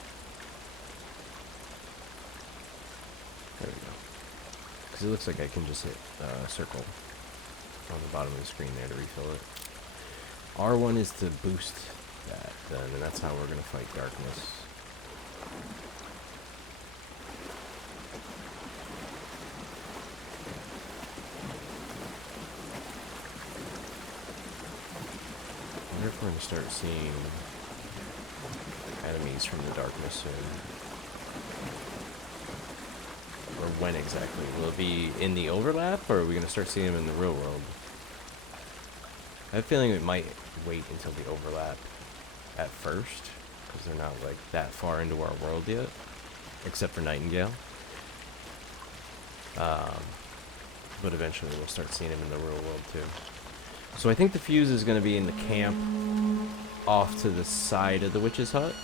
There we go. Because it looks like I can just hit circle on the bottom of the screen there to refill it. R1 is to boost that then, and that's how we're going to fight darkness. I wonder if we're going to start seeing enemies from the darkness soon. Or when exactly? Will it be in the overlap, or are we going to start seeing them in the real world? I have a feeling it might wait until the overlap at first, because they're not like that far into our world yet, except for Nightingale. But eventually we'll start seeing him in the real world too. So I think the fuse is going to be in the camp off to the side of the witch's hut.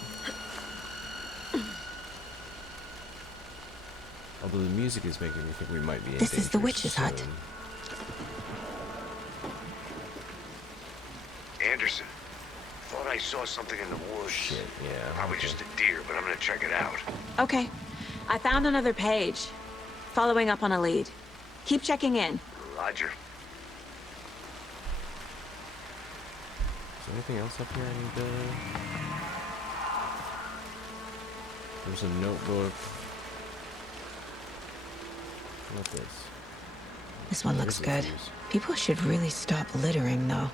Although the music is making me think we might be in This is the danger witch's hut. soon. Anderson, thought I saw something in the woods. Shit, yeah. Probably just a deer, but I'm gonna check it out. Okay. I found another page. Following up on a lead. Keep checking in. Roger. Is there anything else up here I need to... There's a notebook. What's this? This one looks good. People should really stop littering, though.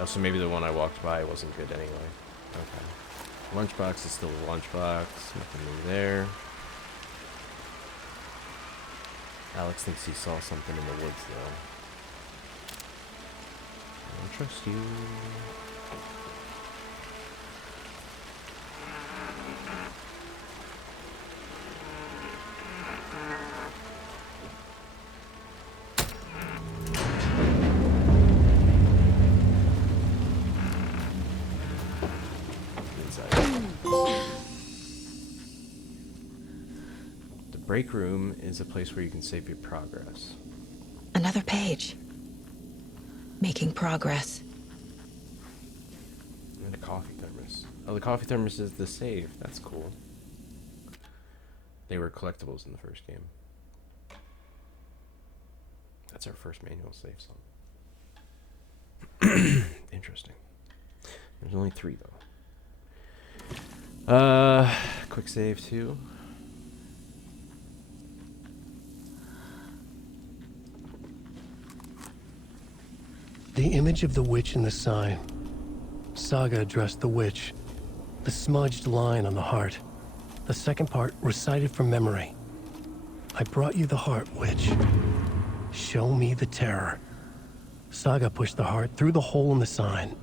Oh, so maybe the one I walked by wasn't good anyway. Okay. Lunchbox is still a lunchbox. Nothing new there. Alex thinks he saw something in the woods, though. I don't trust you. Break room is a place where you can save your progress. Another page. Making progress. And a coffee thermos. Oh, the coffee thermos is the save. That's cool. They were collectibles in the first game. That's our first manual save song. Interesting. There's only 3 though. Quick save too. The image of the witch in the sign. Saga addressed the witch. The smudged line on the heart. The second part recited from memory. I brought you the heart, witch. Show me the terror. Saga pushed the heart through the hole in the sign.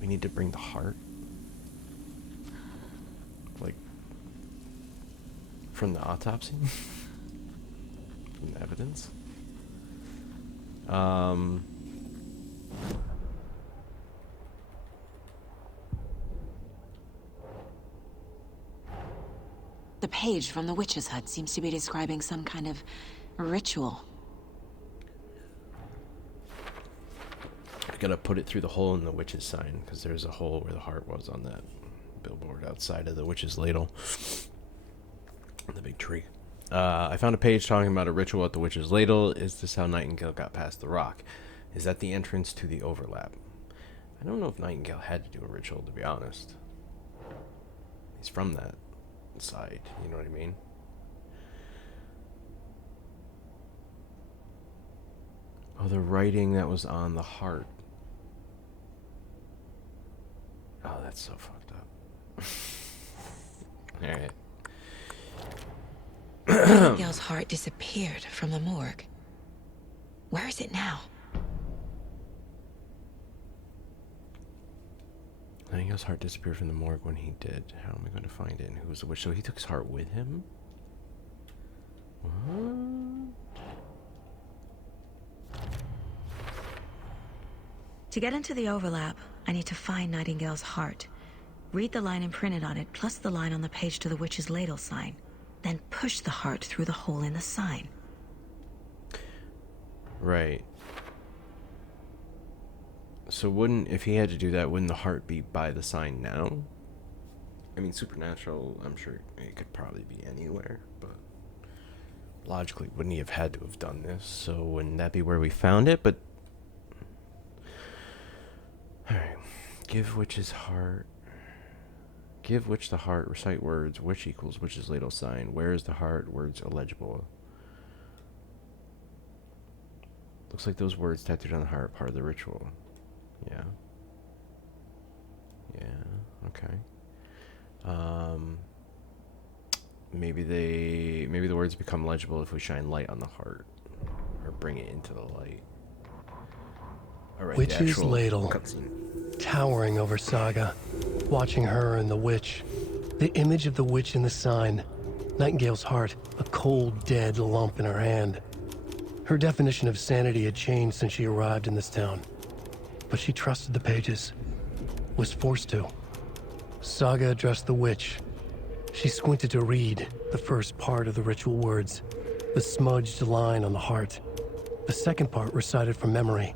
We need to bring the heart? Like, from the autopsy? From the evidence? The page from the witch's hut seems to be describing some kind of ritual. I gotta put it through the hole in the witch's sign, because there's a hole where the heart was on that billboard outside of the witch's ladle. The big tree. I found a page talking about a ritual at the witch's ladle. Is this how Nightingale got past the rock? Is that the entrance to the overlap? I don't know if Nightingale had to do a ritual, to be honest. He's from that side, you know what I mean? Oh, the writing that was on the heart. Oh, that's so fucked up. Alright. Nightingale's heart disappeared from the morgue. Where is it now? Nightingale's heart disappeared from the morgue when he did. How am I going to find it? And who was the witch? So he took his heart with him? What? To get into the overlap, I need to find Nightingale's heart. Read the line imprinted on it, plus the line on the page to the witch's ladle sign. Then push the heart through the hole in the sign. Right. So if he had to do that, wouldn't the heart be by the sign now? I mean, supernatural, I'm sure it could probably be anywhere, but logically, wouldn't he have had to have done this? So wouldn't that be where we found it? But alright. Give witch's heart. Give witch the heart. Recite words. Witch equals witch's ladle sign. Where is the heart? Words illegible. Looks like those words tattooed on the heart are part of the ritual. Yeah. Yeah. Okay. Maybe the words become legible if we shine light on the heart, or bring it into the light. All right. Witch's ladle, towering over Saga, watching her and the witch. The image of the witch in the sign. Nightingale's heart, a cold, dead lump in her hand. Her definition of sanity had changed since she arrived in this town. But she trusted the pages. Was forced to. Saga addressed the witch. She squinted to read the first part of the ritual words, the smudged line on the heart. The second part recited from memory,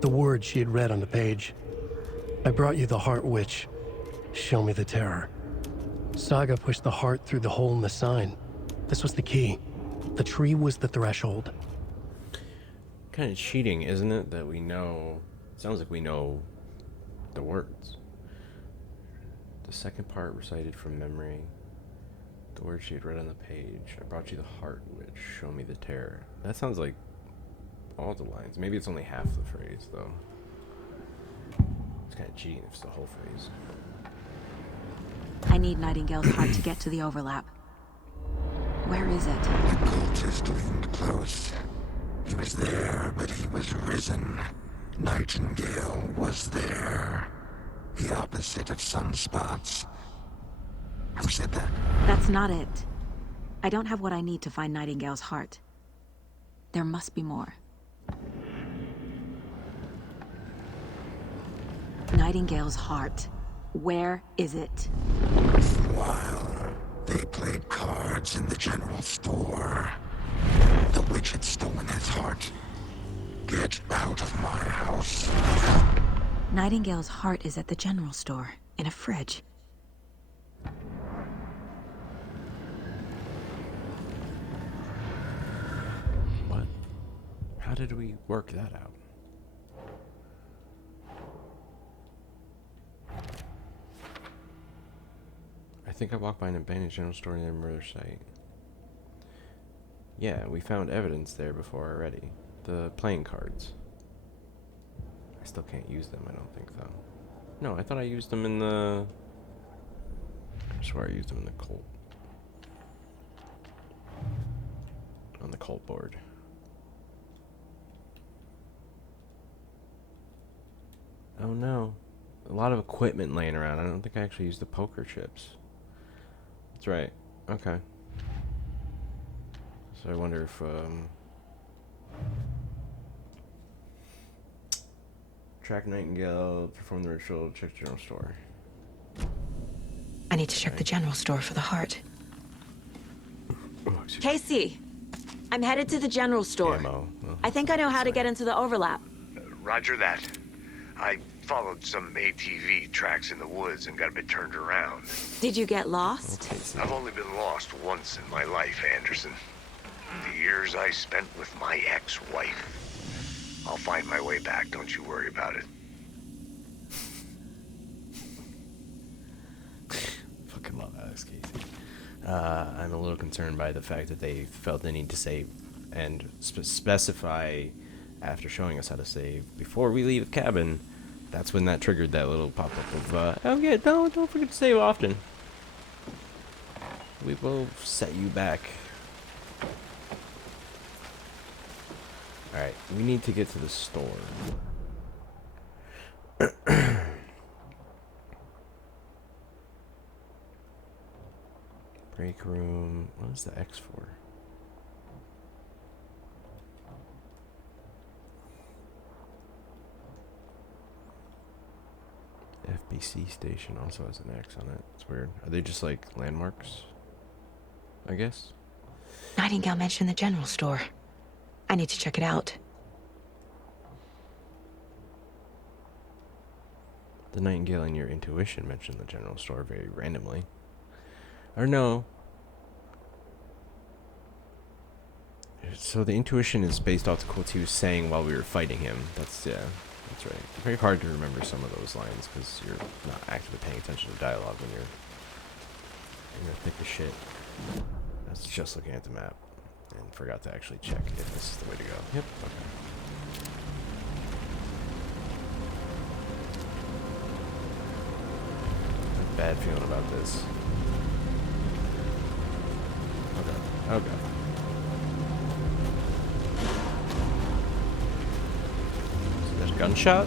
the words she had read on the page. I brought you the heart, witch. Show me the terror. Saga pushed the heart through the hole in the sign. This was the key. The tree was the threshold. Kind of cheating, isn't it? That we know. Sounds like we know the words. The second part recited from memory. The words she had read on the page. I brought you the heart, witch. Show me the terror. That sounds like all the lines. Maybe it's only half the phrase, though. It's kind of cheating if it's the whole phrase. I need Nightingale's heart to get to the overlap. Where is it? The cultist leaned close. He was there, but he was risen. Nightingale was there. The opposite of sunspots. Who said that? That's not it. I don't have what I need to find Nightingale's heart. There must be more. Nightingale's heart. Where is it? While they played cards in the general store, the witch had stolen his heart. Get out of my house. Nightingale's heart is at the general store, in a fridge. What? How did we work that out? I think I walked by an abandoned general store near the murder site. Yeah, we found evidence there before already. The playing cards. I still can't use them, I don't think, though. No, I thought I used them in the... I swear I used them in the cult. on the cult board. Oh no. A lot of equipment laying around. I don't think I actually used the poker chips. That's right. Okay. So I wonder if, track Nightingale, perform the ritual, check general store. I need to check the general store for the heart. Casey, I'm headed to the general store. Ammo. Well, I think I know how to get into the overlap. Roger that. I followed some ATV tracks in the woods and got a bit turned around. Did you get lost? I've only been lost once in my life, Anderson. The years I spent with my ex-wife. I'll find my way back, don't you worry about it. Fucking love Alex Casey. I'm a little concerned by the fact that they felt the need to save and specify after showing us how to save before we leave the cabin. That's when that triggered that little pop-up of, oh yeah, don't forget to save often. We will set you back. Alright, we need to get to the store. Break room. What is the X for? FBC station also has an X on it. It's weird. Are they just like landmarks? I guess. Nightingale mentioned the general store. I need to check it out. The Nightingale and your intuition mentioned the general store very randomly. Or no. So the intuition is based off the quotes he was saying while we were fighting him. That's, yeah, that's right. It's very hard to remember some of those lines because you're not actively paying attention to dialogue when you're in the thick of shit. I was just looking at the map and forgot to actually check if this is the way to go. Yep, okay. I have a bad feeling about this. Okay, okay. So there's a gunshot?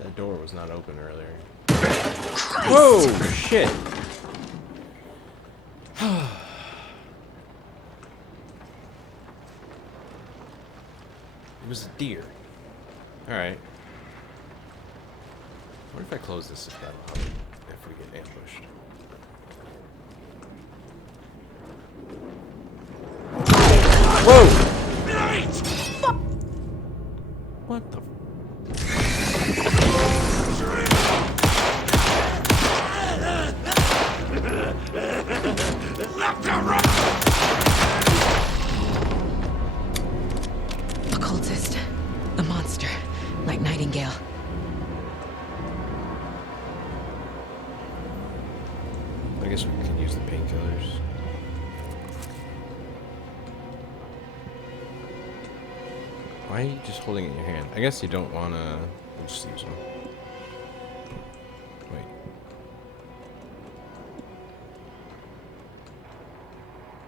That door was not open earlier. Christ. Whoa, shit. It was a deer. Alright. What if I close this if we get ambushed? Whoa! What the? Occultist. A monster. Like Nightingale. I guess we can use the painkillers. Why are you just holding it in your hand? I guess you don't wanna... We'll just use them. Wait.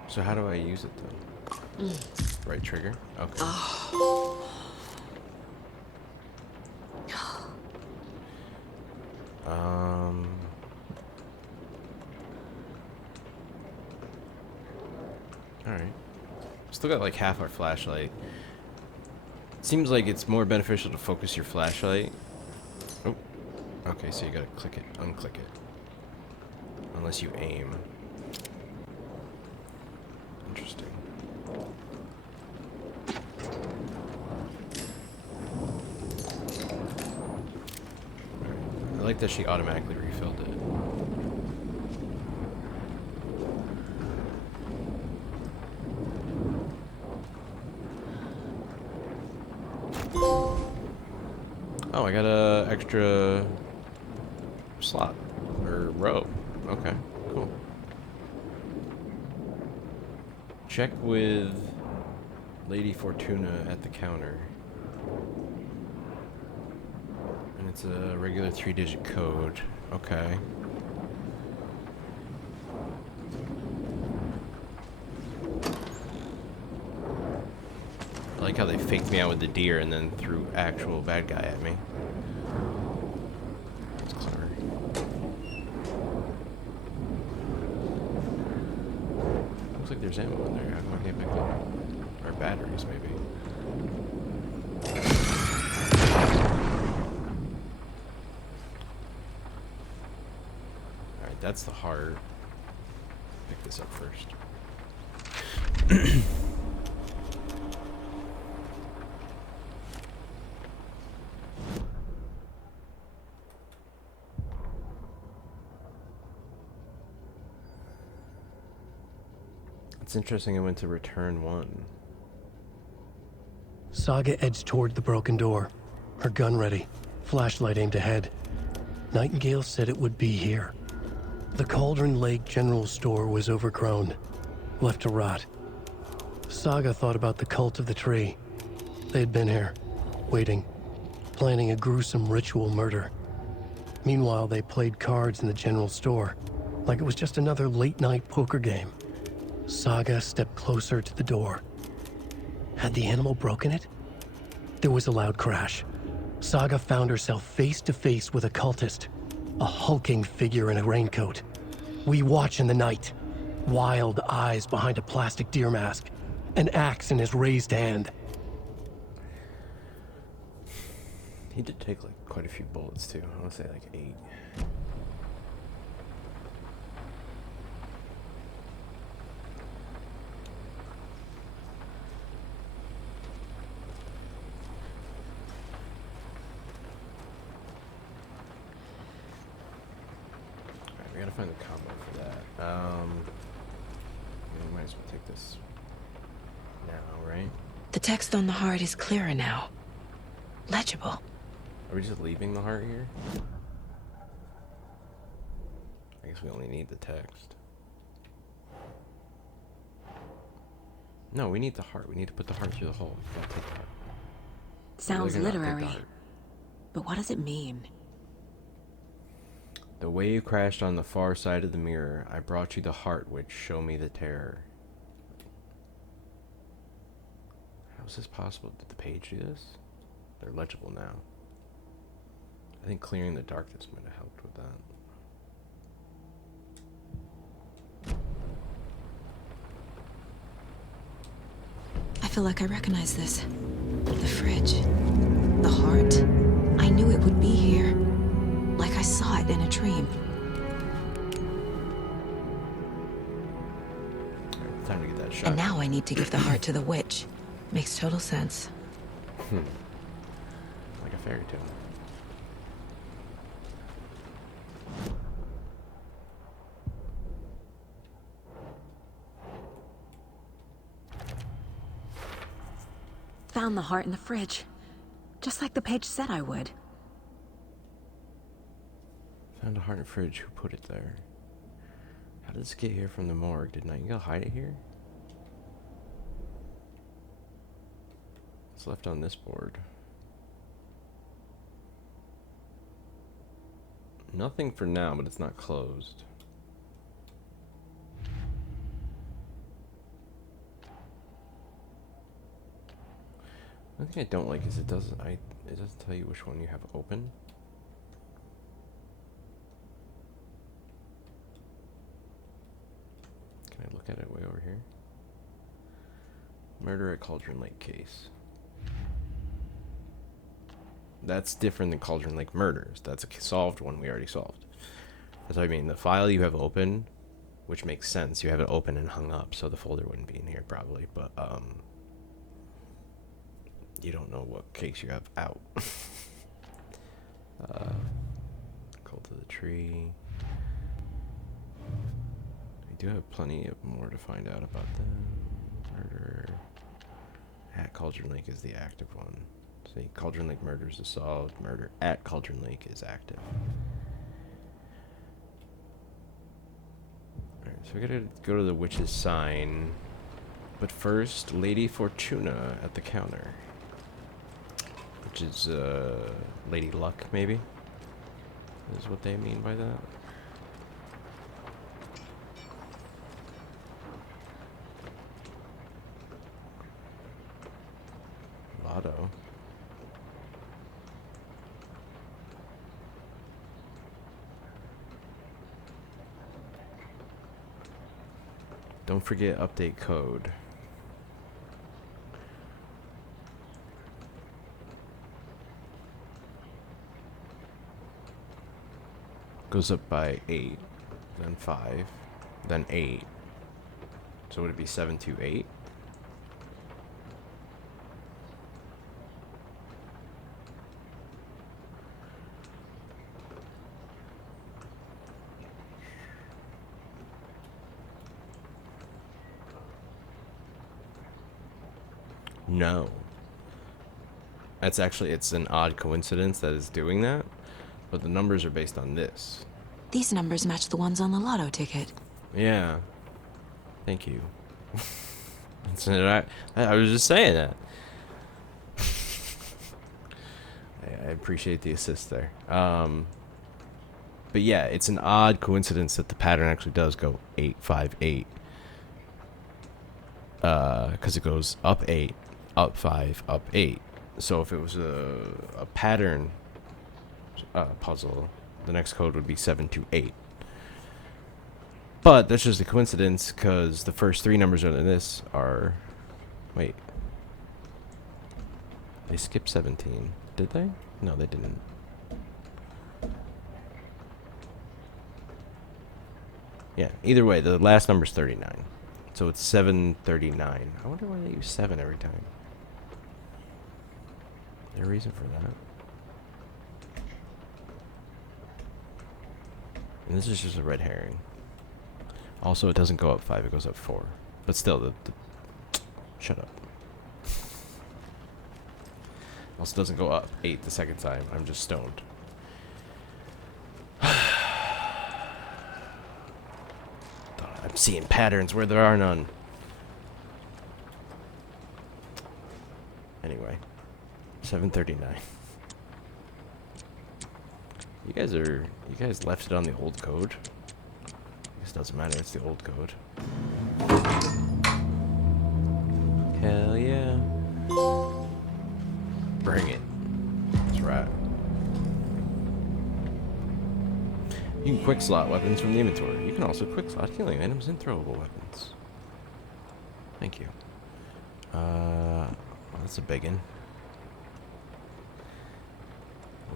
So how do I use it then? Right trigger? Okay. Alright. Still got like half our flashlight. Seems like it's more beneficial to focus your flashlight. Oh. Okay, so you gotta click it, unclick it. Unless you aim. Interesting. I like that she automatically refilled it. Oh, I got a extra slot or row. Okay, cool. check with Lady Fortuna at the counter. And it's a regular 3-digit code. Okay. I like how they faked me out with the deer and then threw actual bad guy at me. That's clever. Looks like there's ammo in there. How come I can't pick it up? Or batteries, maybe. Alright, that's the heart. Pick this up first. It's interesting I went to return 1. Saga edged toward the broken door, her gun ready, flashlight aimed ahead. Nightingale said it would be here. The Cauldron Lake General Store was overgrown, left to rot. Saga thought about the cult of the tree. They had been here, waiting, planning a gruesome ritual murder. Meanwhile, they played cards in the general store, like it was just another late-night poker game. Saga stepped closer to the door. Had the animal broken it? There was a loud crash. Saga found herself face to face with a cultist, a hulking figure in a raincoat. We watch in the night, wild eyes behind a plastic deer mask, an axe in his raised hand. He did take like quite a few bullets too. I want to say like 8. We gotta find the combo for that. We might as well take this now, right? The text on the heart is clearer now. Legible. Are we just leaving the heart here? I guess we only need the text. No, we need the heart. We need to put the heart through the hole. We gotta take the heart. Sounds We're gonna take the literary. heart. But what does it mean? The wave crashed on the far side of the mirror. I brought you the heart, which show me the terror. How is this possible? Did the page do this? They're legible now. I think clearing the darkness might have helped with that. I feel like I recognize this. The fridge. The heart. I knew it would be here. Like I saw it in a dream. Alright, time to get that shot. And now I need to give the heart to the witch. Makes total sense. Like a fairy tale. Found the heart in the fridge. Just like the page said I would. Found a heart in the fridge. Who put it there? How did this get here from the morgue? Did Nightingale hide it here? It's left on this board. Nothing for now, but it's not closed. One thing I don't like is it doesn't tell you which one you have open. Can I look at it way over here? Murder at Cauldron Lake case. That's different than Cauldron Lake murders. That's a solved one we already solved. That's what I mean. The file you have open, which makes sense. You have it open and hung up, so the folder wouldn't be in here probably. But you don't know what case you have out. Cult of the Tree. We do have plenty of more to find out about the murder. At Cauldron Lake is the active one. See, Cauldron Lake murders is solved. Murder at Cauldron Lake is active. Alright, so we gotta go to the witch's sign. But first, Lady Fortuna at the counter. Which is, Lady Luck, maybe? Is what they mean by that. Lotto. Don't forget update code. Goes up by 8, then 5, then 8. So would it be 728? No. That's actually, it's an odd coincidence that it's doing that, but the numbers are based on this. These numbers match the ones on the lotto ticket. Yeah. Thank you. I was just saying that. I appreciate the assist there. But yeah, it's an odd coincidence that the pattern actually does go 8, 5, 8. Because it goes up 8, up 5, up 8. So if it was a pattern puzzle, the next code would be 728. But that's just a coincidence because the first 3 numbers on this are... Wait. They skipped 17. Did they? No, they didn't. Yeah, either way, the last number's 39. So it's 739. I wonder why they use 7 every time. Is there a reason for that? And this is just a red herring. Also, it doesn't go up 5, it goes up 4. But still, the shut up. Also doesn't go up 8 the second time. I'm just stoned. I'm seeing patterns where there are none. Anyway, 739. You guys left it on the old code. I guess it doesn't matter, it's the old code. Hell yeah. Bring it. That's right. You can quick slot weapons from the inventory. You can also quick slot healing items and throwable weapons. Thank you. Well, that's a biggin.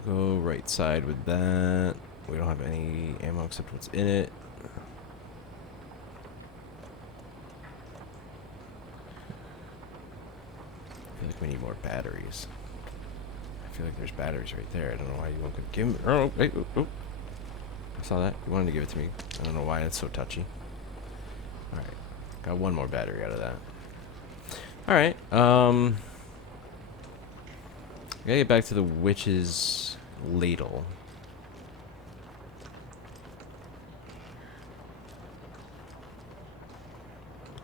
We'll go right side with that. We don't have any ammo except what's in it. I feel like we need more batteries. I feel like there's batteries right there. I don't know why you won't give me. Oh, wait, oh. I saw that. You wanted to give it to me. I don't know why it's so touchy. Alright. Got one more battery out of that. Alright. Gotta get back to the witch's ladle.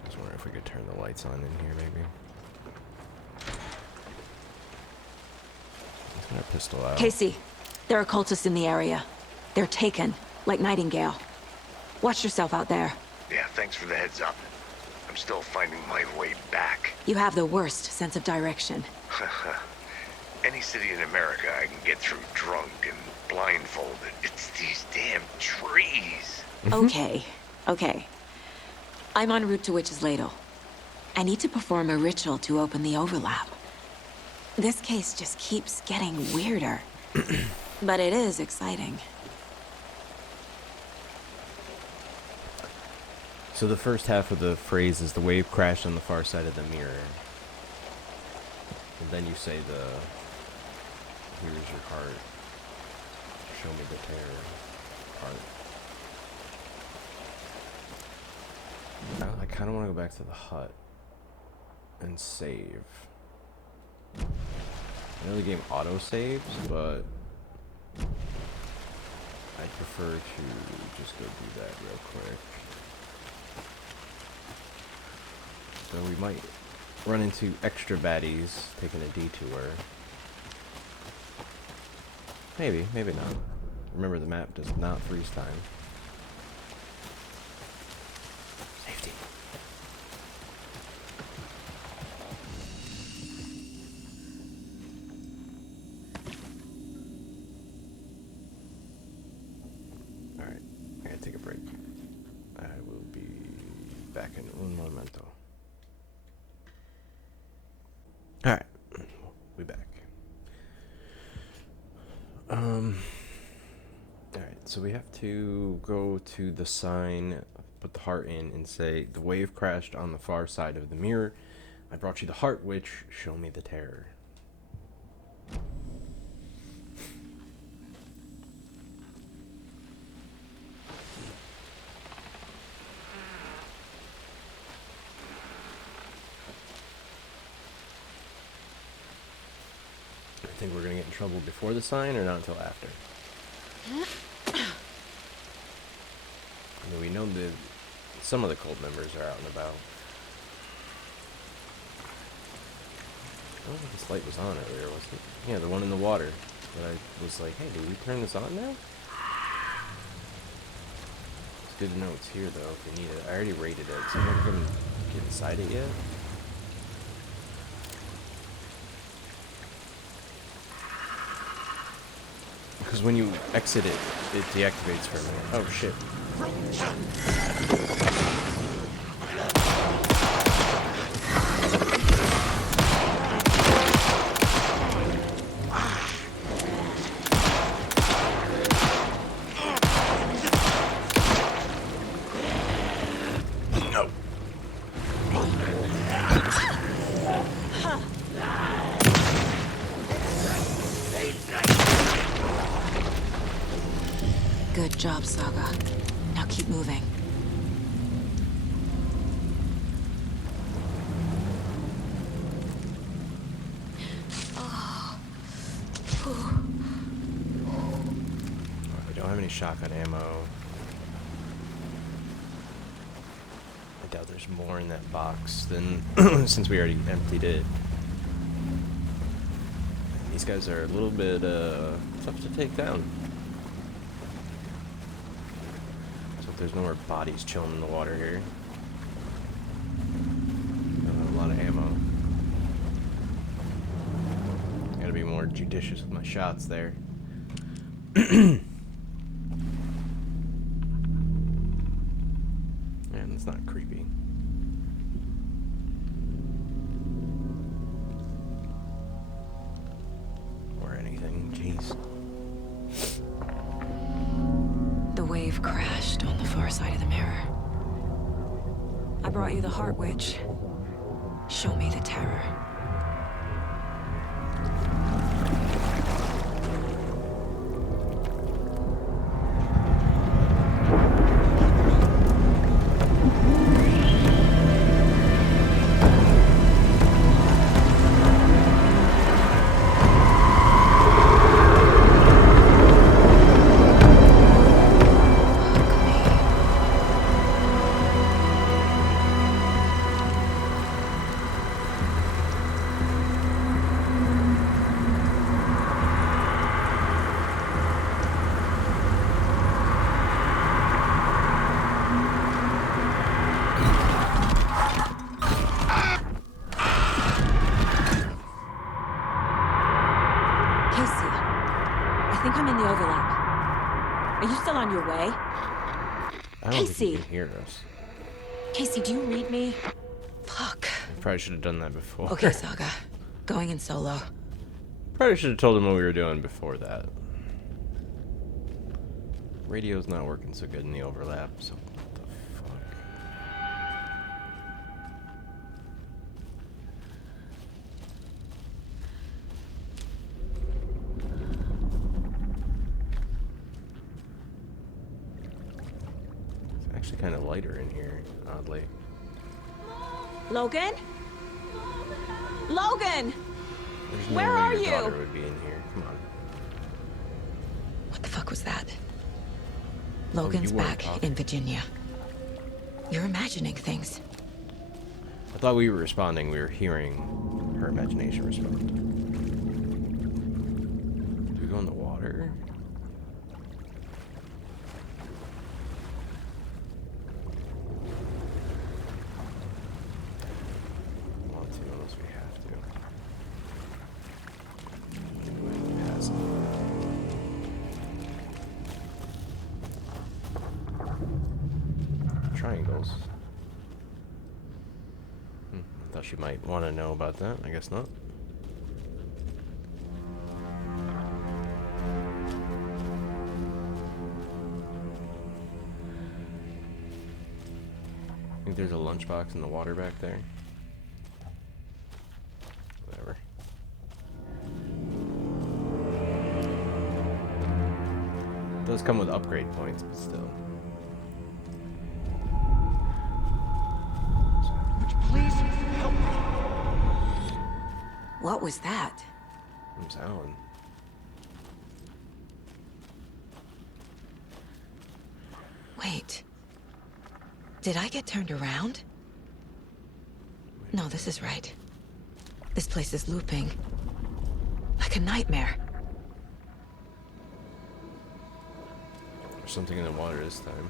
I was wondering if we could turn the lights on in here, maybe. Let's get our pistol out. Casey, there are cultists in the area. They're taken, like Nightingale. Watch yourself out there. Yeah, thanks for the heads up. I'm still finding my way back. You have the worst sense of direction. Any city in America I can get through drunk and blindfolded. It's these damn trees. Okay. I'm en route to Witch's Ladle. I need to perform a ritual to open the overlap. This case just keeps getting weirder. But it is exciting. So the first half of the phrase is the wave crashed on the far side of the mirror. And then you say here's your heart. Show me the terror. Heart. I kind of want to go back to the hut and save. I know the game auto-saves, but I'd prefer to just go do that real quick. So we might run into extra baddies taking a detour. Maybe, maybe not. Remember, the map does not freeze time. Safety. Alright, I gotta take a break. I will be back in un momento. Alright, we back. Alright, so we have to go to the sign, put the heart in, and say, the wave crashed on the far side of the mirror. I brought you the heart, which show me the terror. I think we're gonna get in trouble before the sign or not until after. I mean, we know that some of the cult members are out and about. I don't think this light was on earlier, was it? Yeah, the one in the water. But I was like, hey, do we turn this on now? It's good to know it's here, though, if we need it. I already rated it, so I'm not gonna get inside it yet. Because when you exit it, it deactivates for a minute. Oh, shit. No. Good job, Saga. Now keep moving. We don't have any shotgun ammo. I doubt there's more in that box than since we already emptied it. And these guys are a little bit tough to take down. So if there's no more bodies chilling in the water here. A lot of ammo. Gotta be more judicious with my shots there. And it's not creepy. Or anything, jeez. The wave crashed on the far side of the mirror. I brought you the heart witch. Show me the terror. I think I'm in the overlap. Are you still on your way? I don't think Casey! you can hear us. Casey, do you read me? Fuck. Probably should have done that before. Okay, Saga. Going in solo. Probably should have told him what we were doing before that. Radio's not working so good in the overlap, so what the fuck? It's actually kind of lighter in here, oddly. Logan? Logan! There's no Where way are your you? daughter would be in here. Come on. What the fuck was that? Logan's you weren't back talking. in Virginia. You're imagining things. I thought we were responding. We were hearing her imagination respond. Do we go in the water? Want to, unless we have to. Pass it. Triangles. Thought she might want to know about that. I guess not. I think there's a lunchbox in the water back there. Whatever. It does come with upgrade points, but still. Please help me. What was that? It was Alan. Wait. Did I get turned around? No, this is right. This place is looping. Like a nightmare. There's something in the water this time.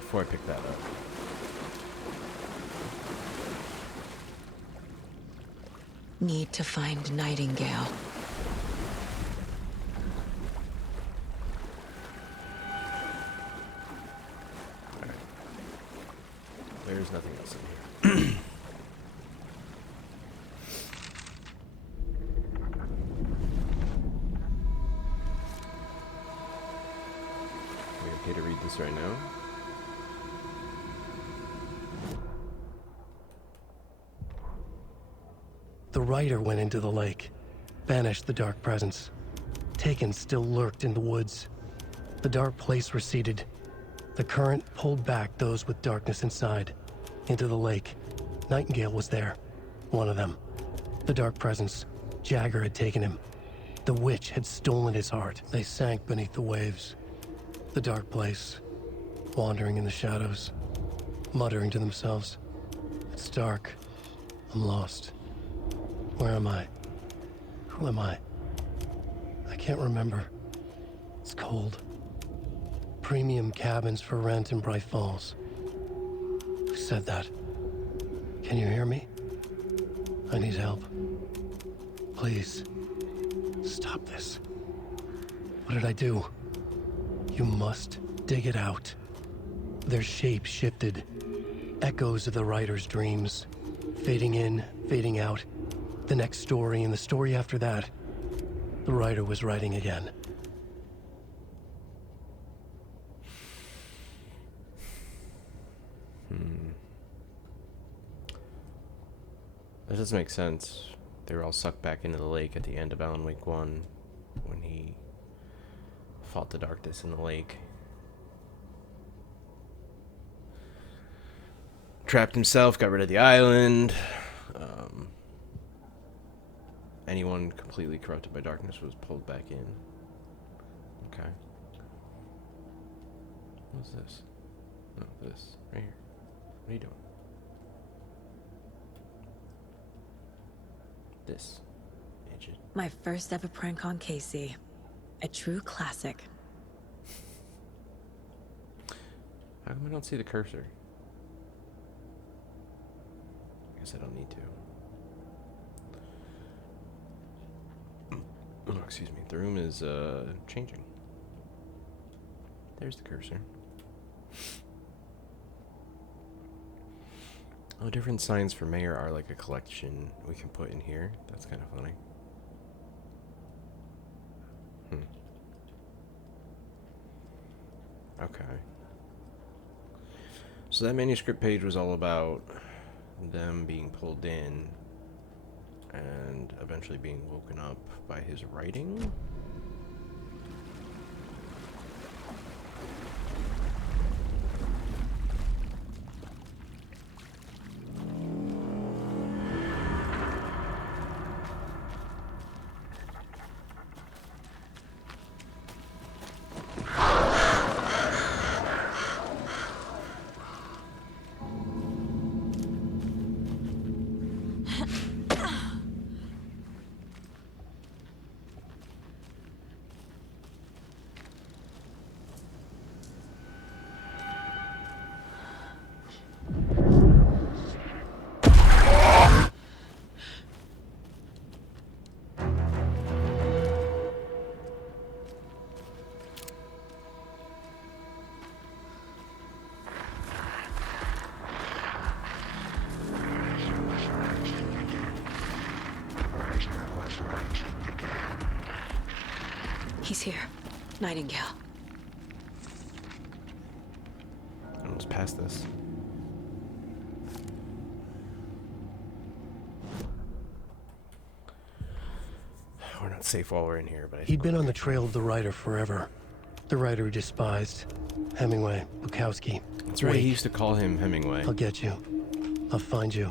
Before I pick that up. Need to find Nightingale. Alright. There's nothing else in here. Are we okay to read this right now? The rider went into the lake, banished the dark presence. Taken still lurked in the woods. The dark place receded. The current pulled back those with darkness inside, into the lake. Nightingale was there, one of them. The dark presence, Jagger had taken him. The witch had stolen his heart. They sank beneath the waves. The dark place, wandering in the shadows, muttering to themselves. It's dark. I'm lost. Where am I? Who am I? I can't remember. It's cold. Premium cabins for rent in Bright Falls. Who said that? Can you hear me? I need help. Please. Stop this. What did I do? You must dig it out. Their shape shifted. Echoes of the writer's dreams. Fading in, fading out. The next story and the story after that. The writer was writing again. That does make sense. They were all sucked back into the lake at the end of Alan Wake 1 when he fought the darkness in the lake. Trapped himself, got rid of the island. Anyone completely corrupted by darkness was pulled back in. Okay. What's this? No, this. Right here. What are you doing? This. Idiot. My first ever prank on Casey. A true classic. How come I don't see the cursor? I guess I don't need to. Oh, excuse me. The room is changing. There's the cursor. Oh, different signs for mayor are like a collection we can put in here. That's kind of funny. Okay. So that manuscript page was all about them being pulled in and eventually being woken up by his writing. He's here. Nightingale. Almost past this. We're not safe while we're in here, but He'd been on the trail of the writer forever. The writer he despised. Hemingway, Bukowski. That's right, he used to call him Hemingway. I'll get you. I'll find you.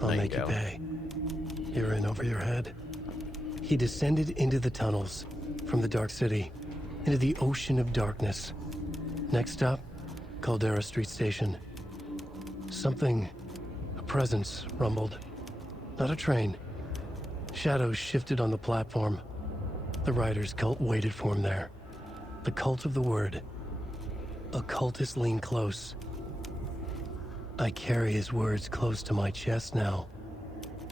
I'll make you pay. You're in over your head. He descended into the tunnels, from the Dark City, into the ocean of darkness. Next stop, Caldera Street Station. Something, a presence, rumbled. Not a train. Shadows shifted on the platform. The writer's cult waited for him there. The cult of the word. Occultists lean close. I carry his words close to my chest now.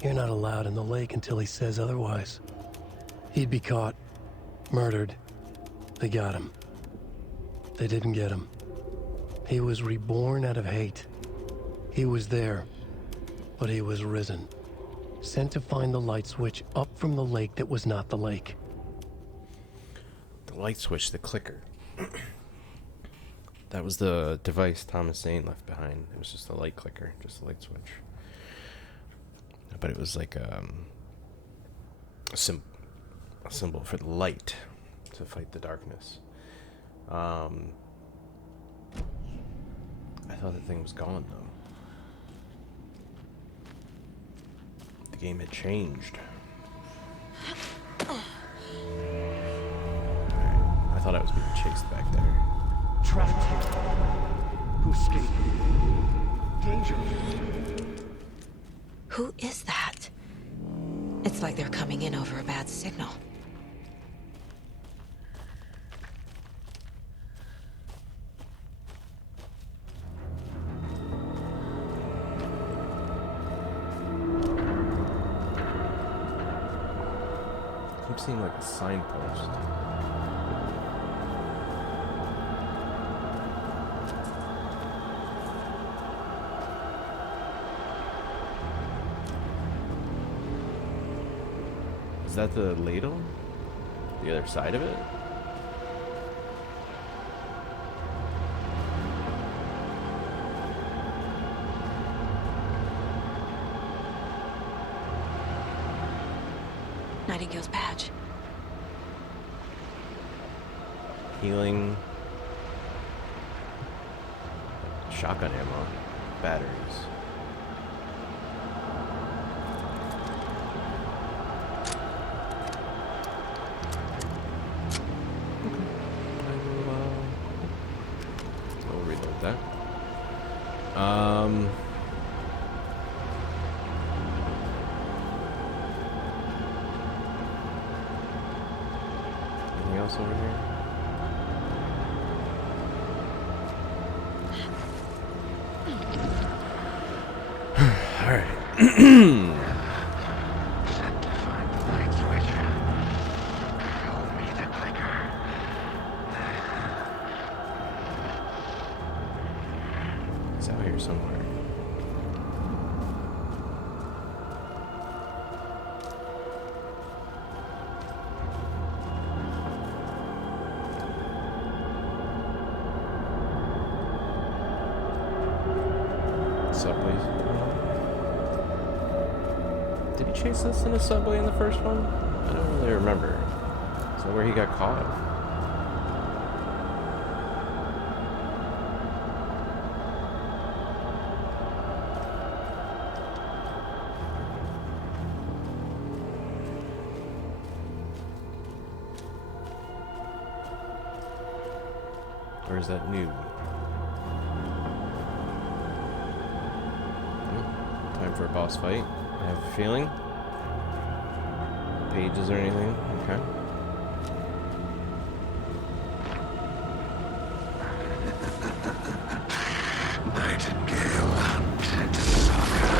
You're not allowed in the lake until he says otherwise. He'd be caught, murdered. They got him. They didn't get him. He was reborn out of hate. He was there, but he was risen. Sent to find the light switch up from the lake that was not the lake. The light switch, the clicker. That was the device Thomas Zane left behind. It was just a light clicker, just a light switch. But it was like a symbol for the light to fight the darkness. I thought the thing was gone, though. The game had changed. I thought I was being chased back there. Trapped here. Who escaped? Danger. Who is that? It's like they're coming in over a bad signal. Keeps seeing like a signpost. Is that the ladle? The other side of it? Nightingale's badge. Healing. Shotgun ammo. Batteries. We'll reload that. Anything else over here? All right. It's out here somewhere. Subways. Did he chase us in a subway in the first one? I don't really remember. Is that where he got caught? Or is that new? Time for a boss fight. I have a feeling. Pages or anything? Okay. Nightingale and Saga.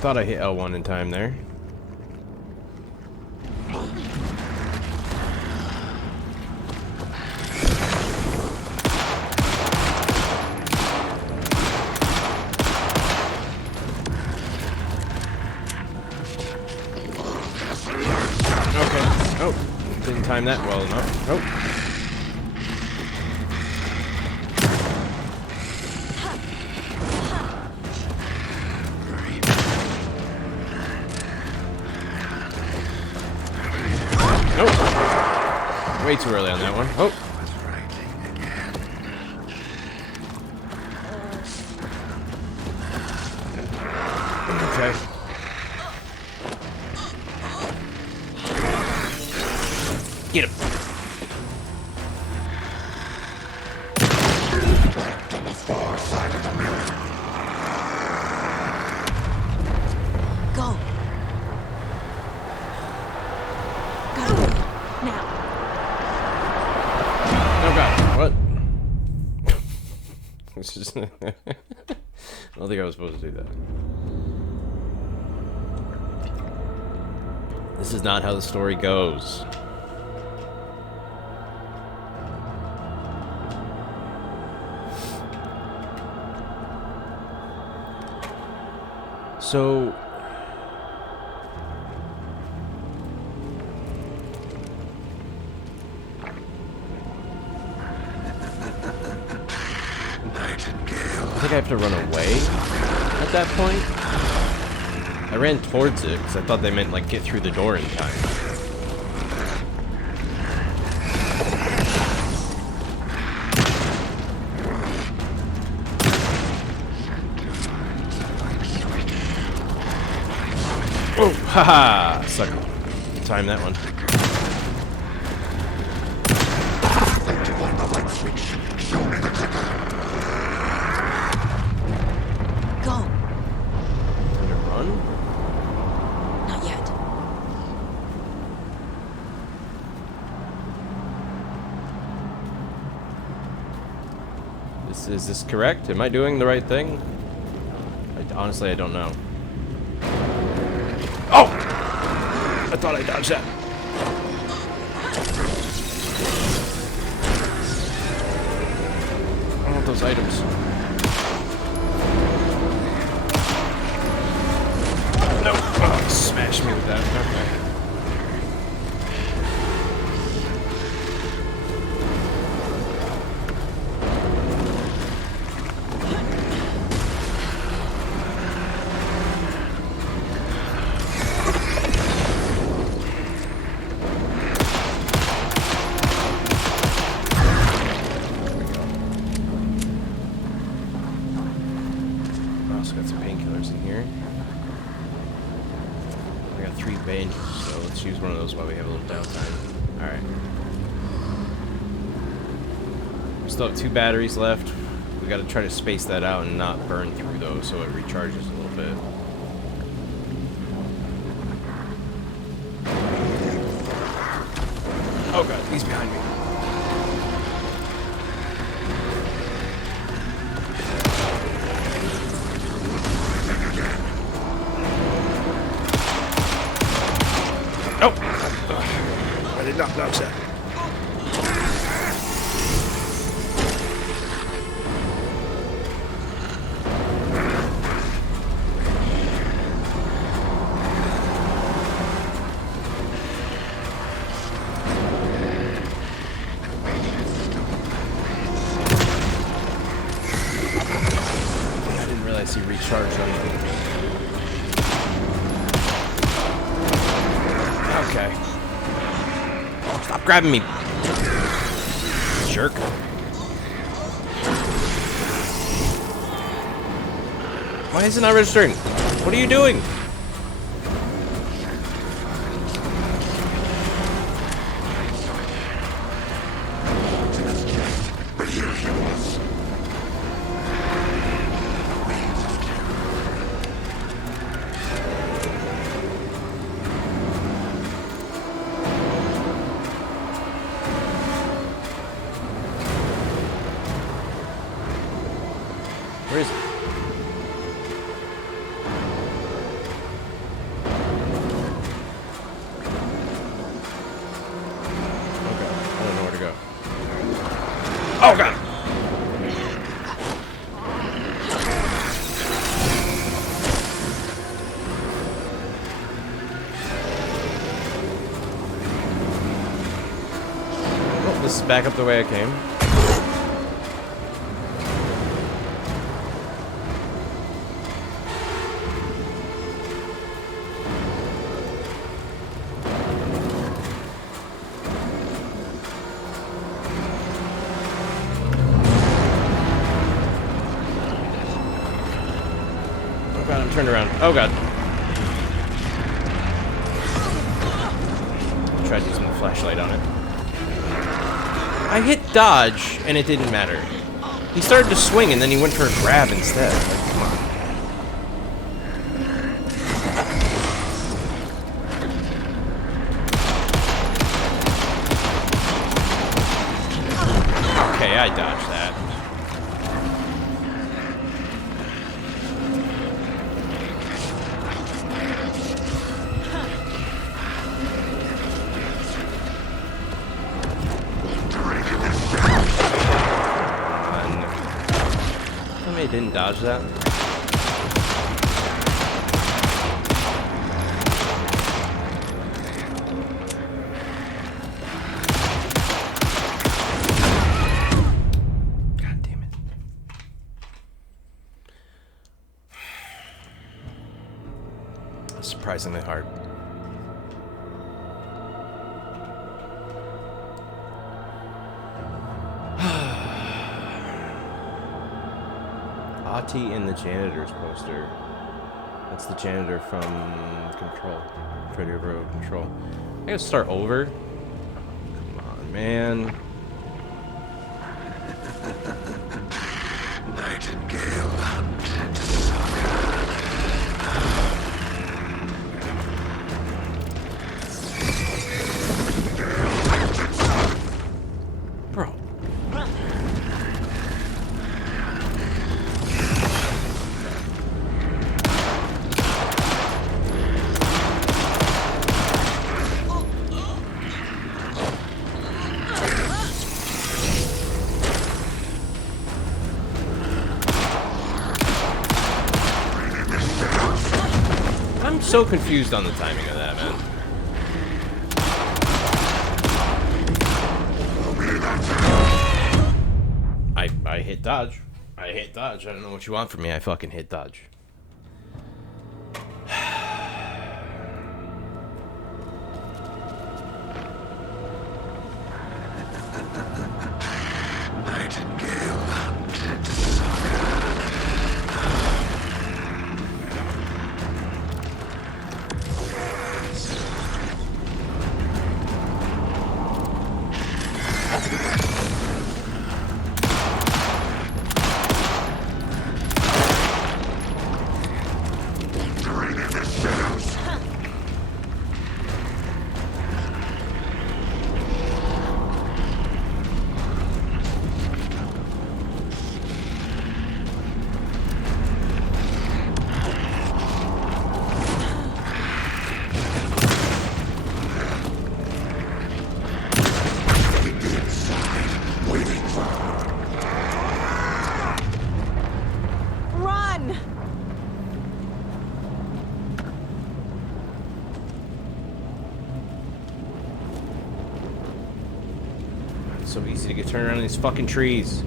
Thought I hit L1 in time there. Oh, didn't time that well enough. Oh. Nope. Way too early on that one. Oh. Okay. Get him. Go. Gotta go. Now. Oh god, what? This is I don't think I was supposed to do that. This is not how the story goes. So I think I have to run away at that point. I ran towards it because I thought they meant like get through the door in time. Oh, haha! Sucker. Time that one. Go. Time to run? Not yet. Is this correct? Am I doing the right thing? Honestly, I don't know. Oh! I thought I dodged that. I want those items. No! Oh, smash me with that. Okay. Also got some painkillers in here. I got 3 bandages, so let's use one of those while we have a little downtime. Alright. We still have 2 batteries left. We gotta try to space that out and not burn through those so it recharges a little bit. Oh god, he's behind me. Nope. I did not dodge that. I didn't realize he recharged on me. Okay. Oh, stop grabbing me. Jerk. Why is it not registering? What are you doing? Where is it? Okay, I don't know where to go. Oh god! This is back up the way I came. Oh god, I'm turned around. Oh god. Tried using the flashlight on it. I hit dodge, and it didn't matter. He started to swing, and then he went for a grab instead. Like, come on. Okay, I dodged that. Didn't dodge that. God damn it. That's surprisingly hard. Ati and the janitor's poster. That's the janitor from Control. Freddy Road Control. I gotta start over. Come on, man. Nightingale hunted Saga. Bro. So confused on the timing of that, man. I hit dodge. I hit dodge. I don't know what you want from me. I fucking hit dodge. Nightingale hunted Saga. So easy to get turned around in these fucking trees.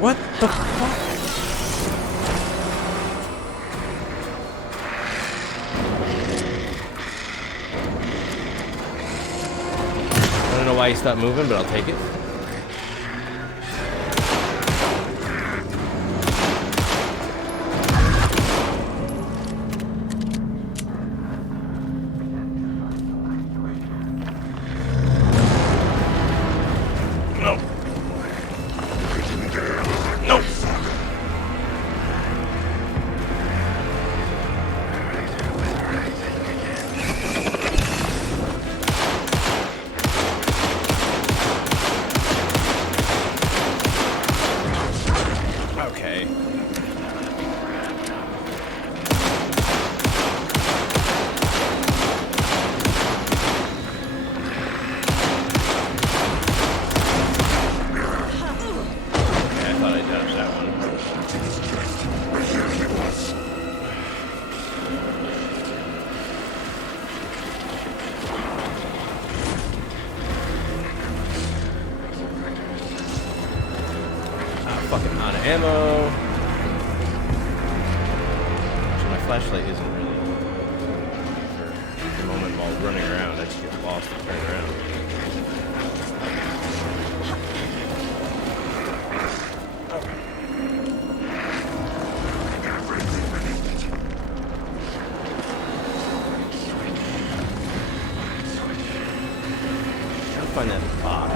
What the fuck? I don't know why he stopped moving, but I'll take it. ammo. Actually, my flashlight isn't really for the moment while running around. I just get lost and turn around. Find that box.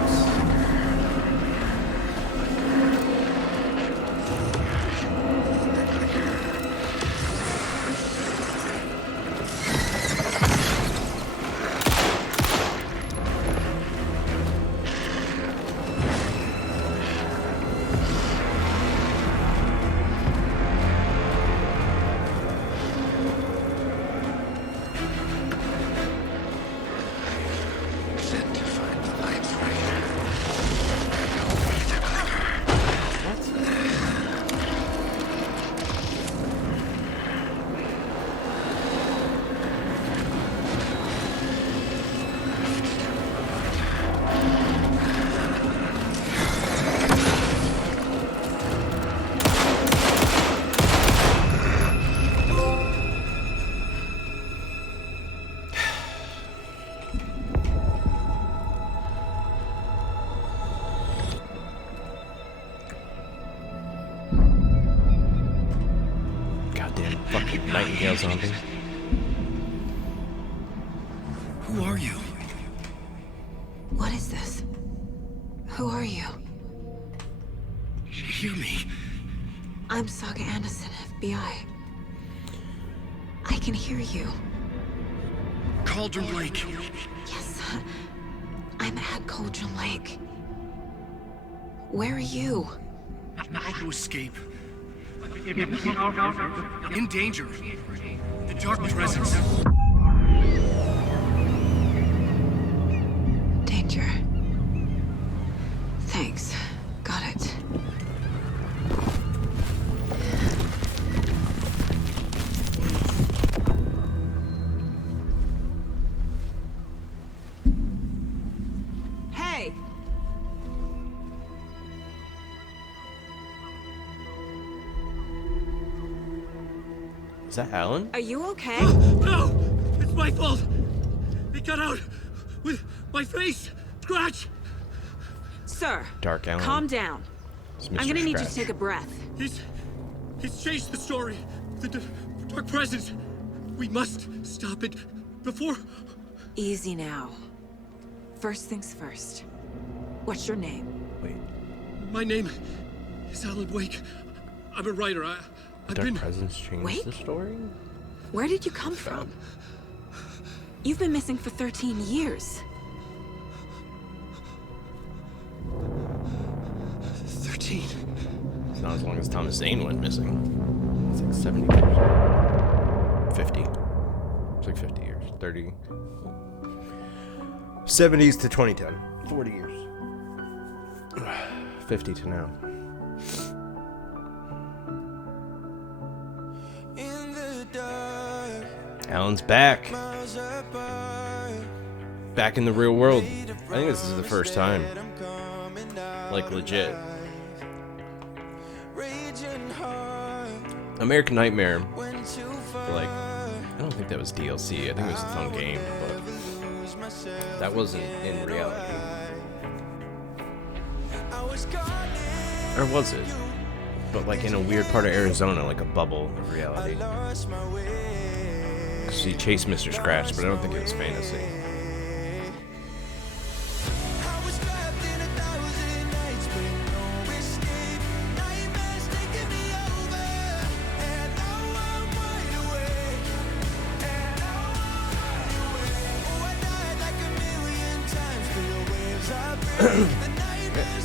Nightingale zombie. Who are you? What is this? Who are you? Hear me. I'm Saga Anderson, FBI. I can hear you. Cauldron Lake. Yes, I'm at Cauldron Lake. Where are you? Not to escape. In danger. The dark presence. Danger. Thanks. Got it. Hey! Is that Alan? Are you okay? No! It's my fault! It got out with my face! Scratch! Sir, Dark Alan. calm down. It's I'm Mr. gonna need you to Scratch. take a breath. He's changed the story. The dark presence. We must stop it before... Easy now. First things first. What's your name? Wait. My name is Alan Wake. I'm a writer. I've Dark been... Presence changed Wake? the story? Where did you come from? You've been missing for 13 years. 13. It's not as long as Thomas Zane went missing. It's like 70 years. 50. It's like 50 years. 30. 70s to 2010. 40 years. 50 to now. Alan's back. Back in the real world. I think this is the first time. Like, legit. American Nightmare. Like, I don't think that was DLC. I think it was its own game, but that wasn't in reality. Or was it? But like in a weird part of Arizona, like a bubble of reality. Because he chased Mr. Scratch, but I don't think it was fantasy.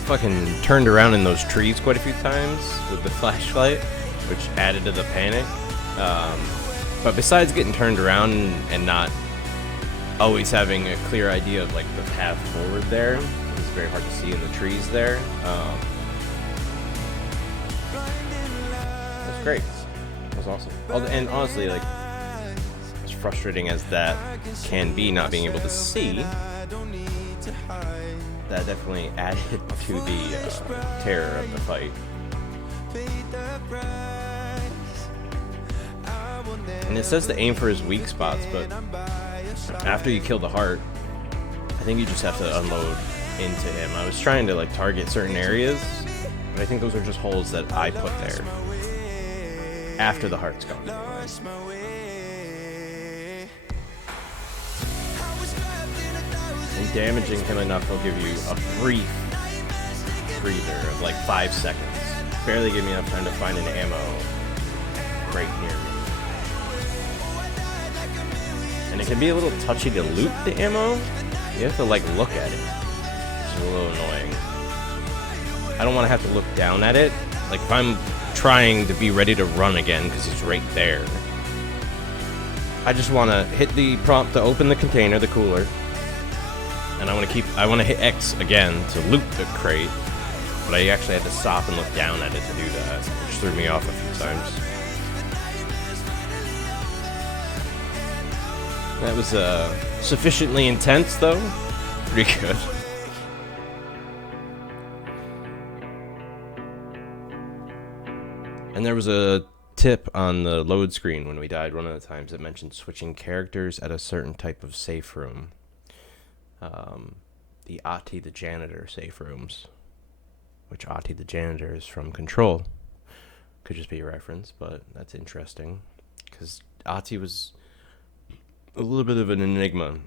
Fucking turned around in those trees quite a few times with the flashlight, which added to the panic. But besides getting turned around and not always having a clear idea of like the path forward there, it was very hard to see in the trees there. That's great. That was awesome. And honestly, like, as frustrating as that can be, not being able to see, that definitely added to the terror of the fight. And it says to aim for his weak spots, but after you kill the heart, I think you just have to unload into him. I was trying to like target certain areas, but I think those are just holes that I put there after the heart's gone. And damaging him enough will give you a brief breather of like 5 seconds. Barely give me enough time to find an ammo right near me. And it can be a little touchy to loot the ammo. You have to like look at it. It's a little annoying. I don't want to have to look down at it. Like if I'm trying to be ready to run again because it's right there, I just want to hit the prompt to open the container, the cooler, and I want to hit X again to loot the crate, but I actually had to stop and look down at it to do that, which threw me off a few times. That was sufficiently intense, though. Pretty good. And there was a tip on the load screen when we died one of the times that mentioned switching characters at a certain type of safe room. The Ati the Janitor safe rooms, which Ati the Janitor is from Control. Could just be a reference, but that's interesting because Ati was a little bit of an enigma.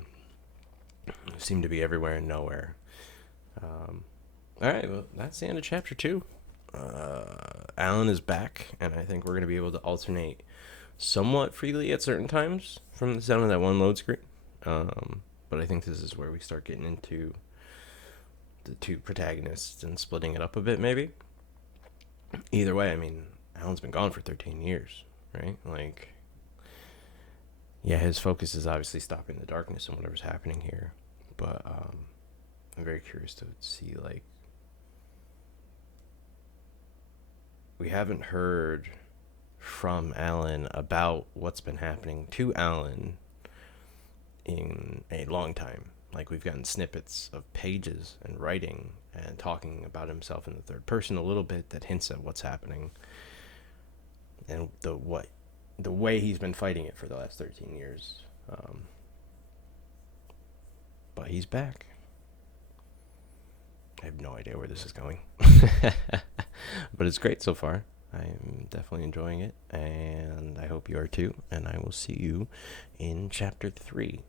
Seemed to be everywhere and nowhere. Alright, well, that's the end of chapter 2. Alan is back, and I think we're going to be able to alternate somewhat freely at certain times from the sound of that one load screen. But I think this is where we start getting into the two protagonists and splitting it up a bit, maybe. Either way, I mean, Alan's been gone for 13 years, right? Like, yeah, his focus is obviously stopping the darkness and whatever's happening here. But I'm very curious to see, like, we haven't heard from Alan about what's been happening to Alan in a long time. Like, we've gotten snippets of pages and writing and talking about himself in the third person a little bit that hints at what's happening and the way he's been fighting it for the last 13 years. But he's back. I have no idea where this is going. But it's great so far. I'm definitely enjoying it, and I hope you are too. And I will see you in chapter 3.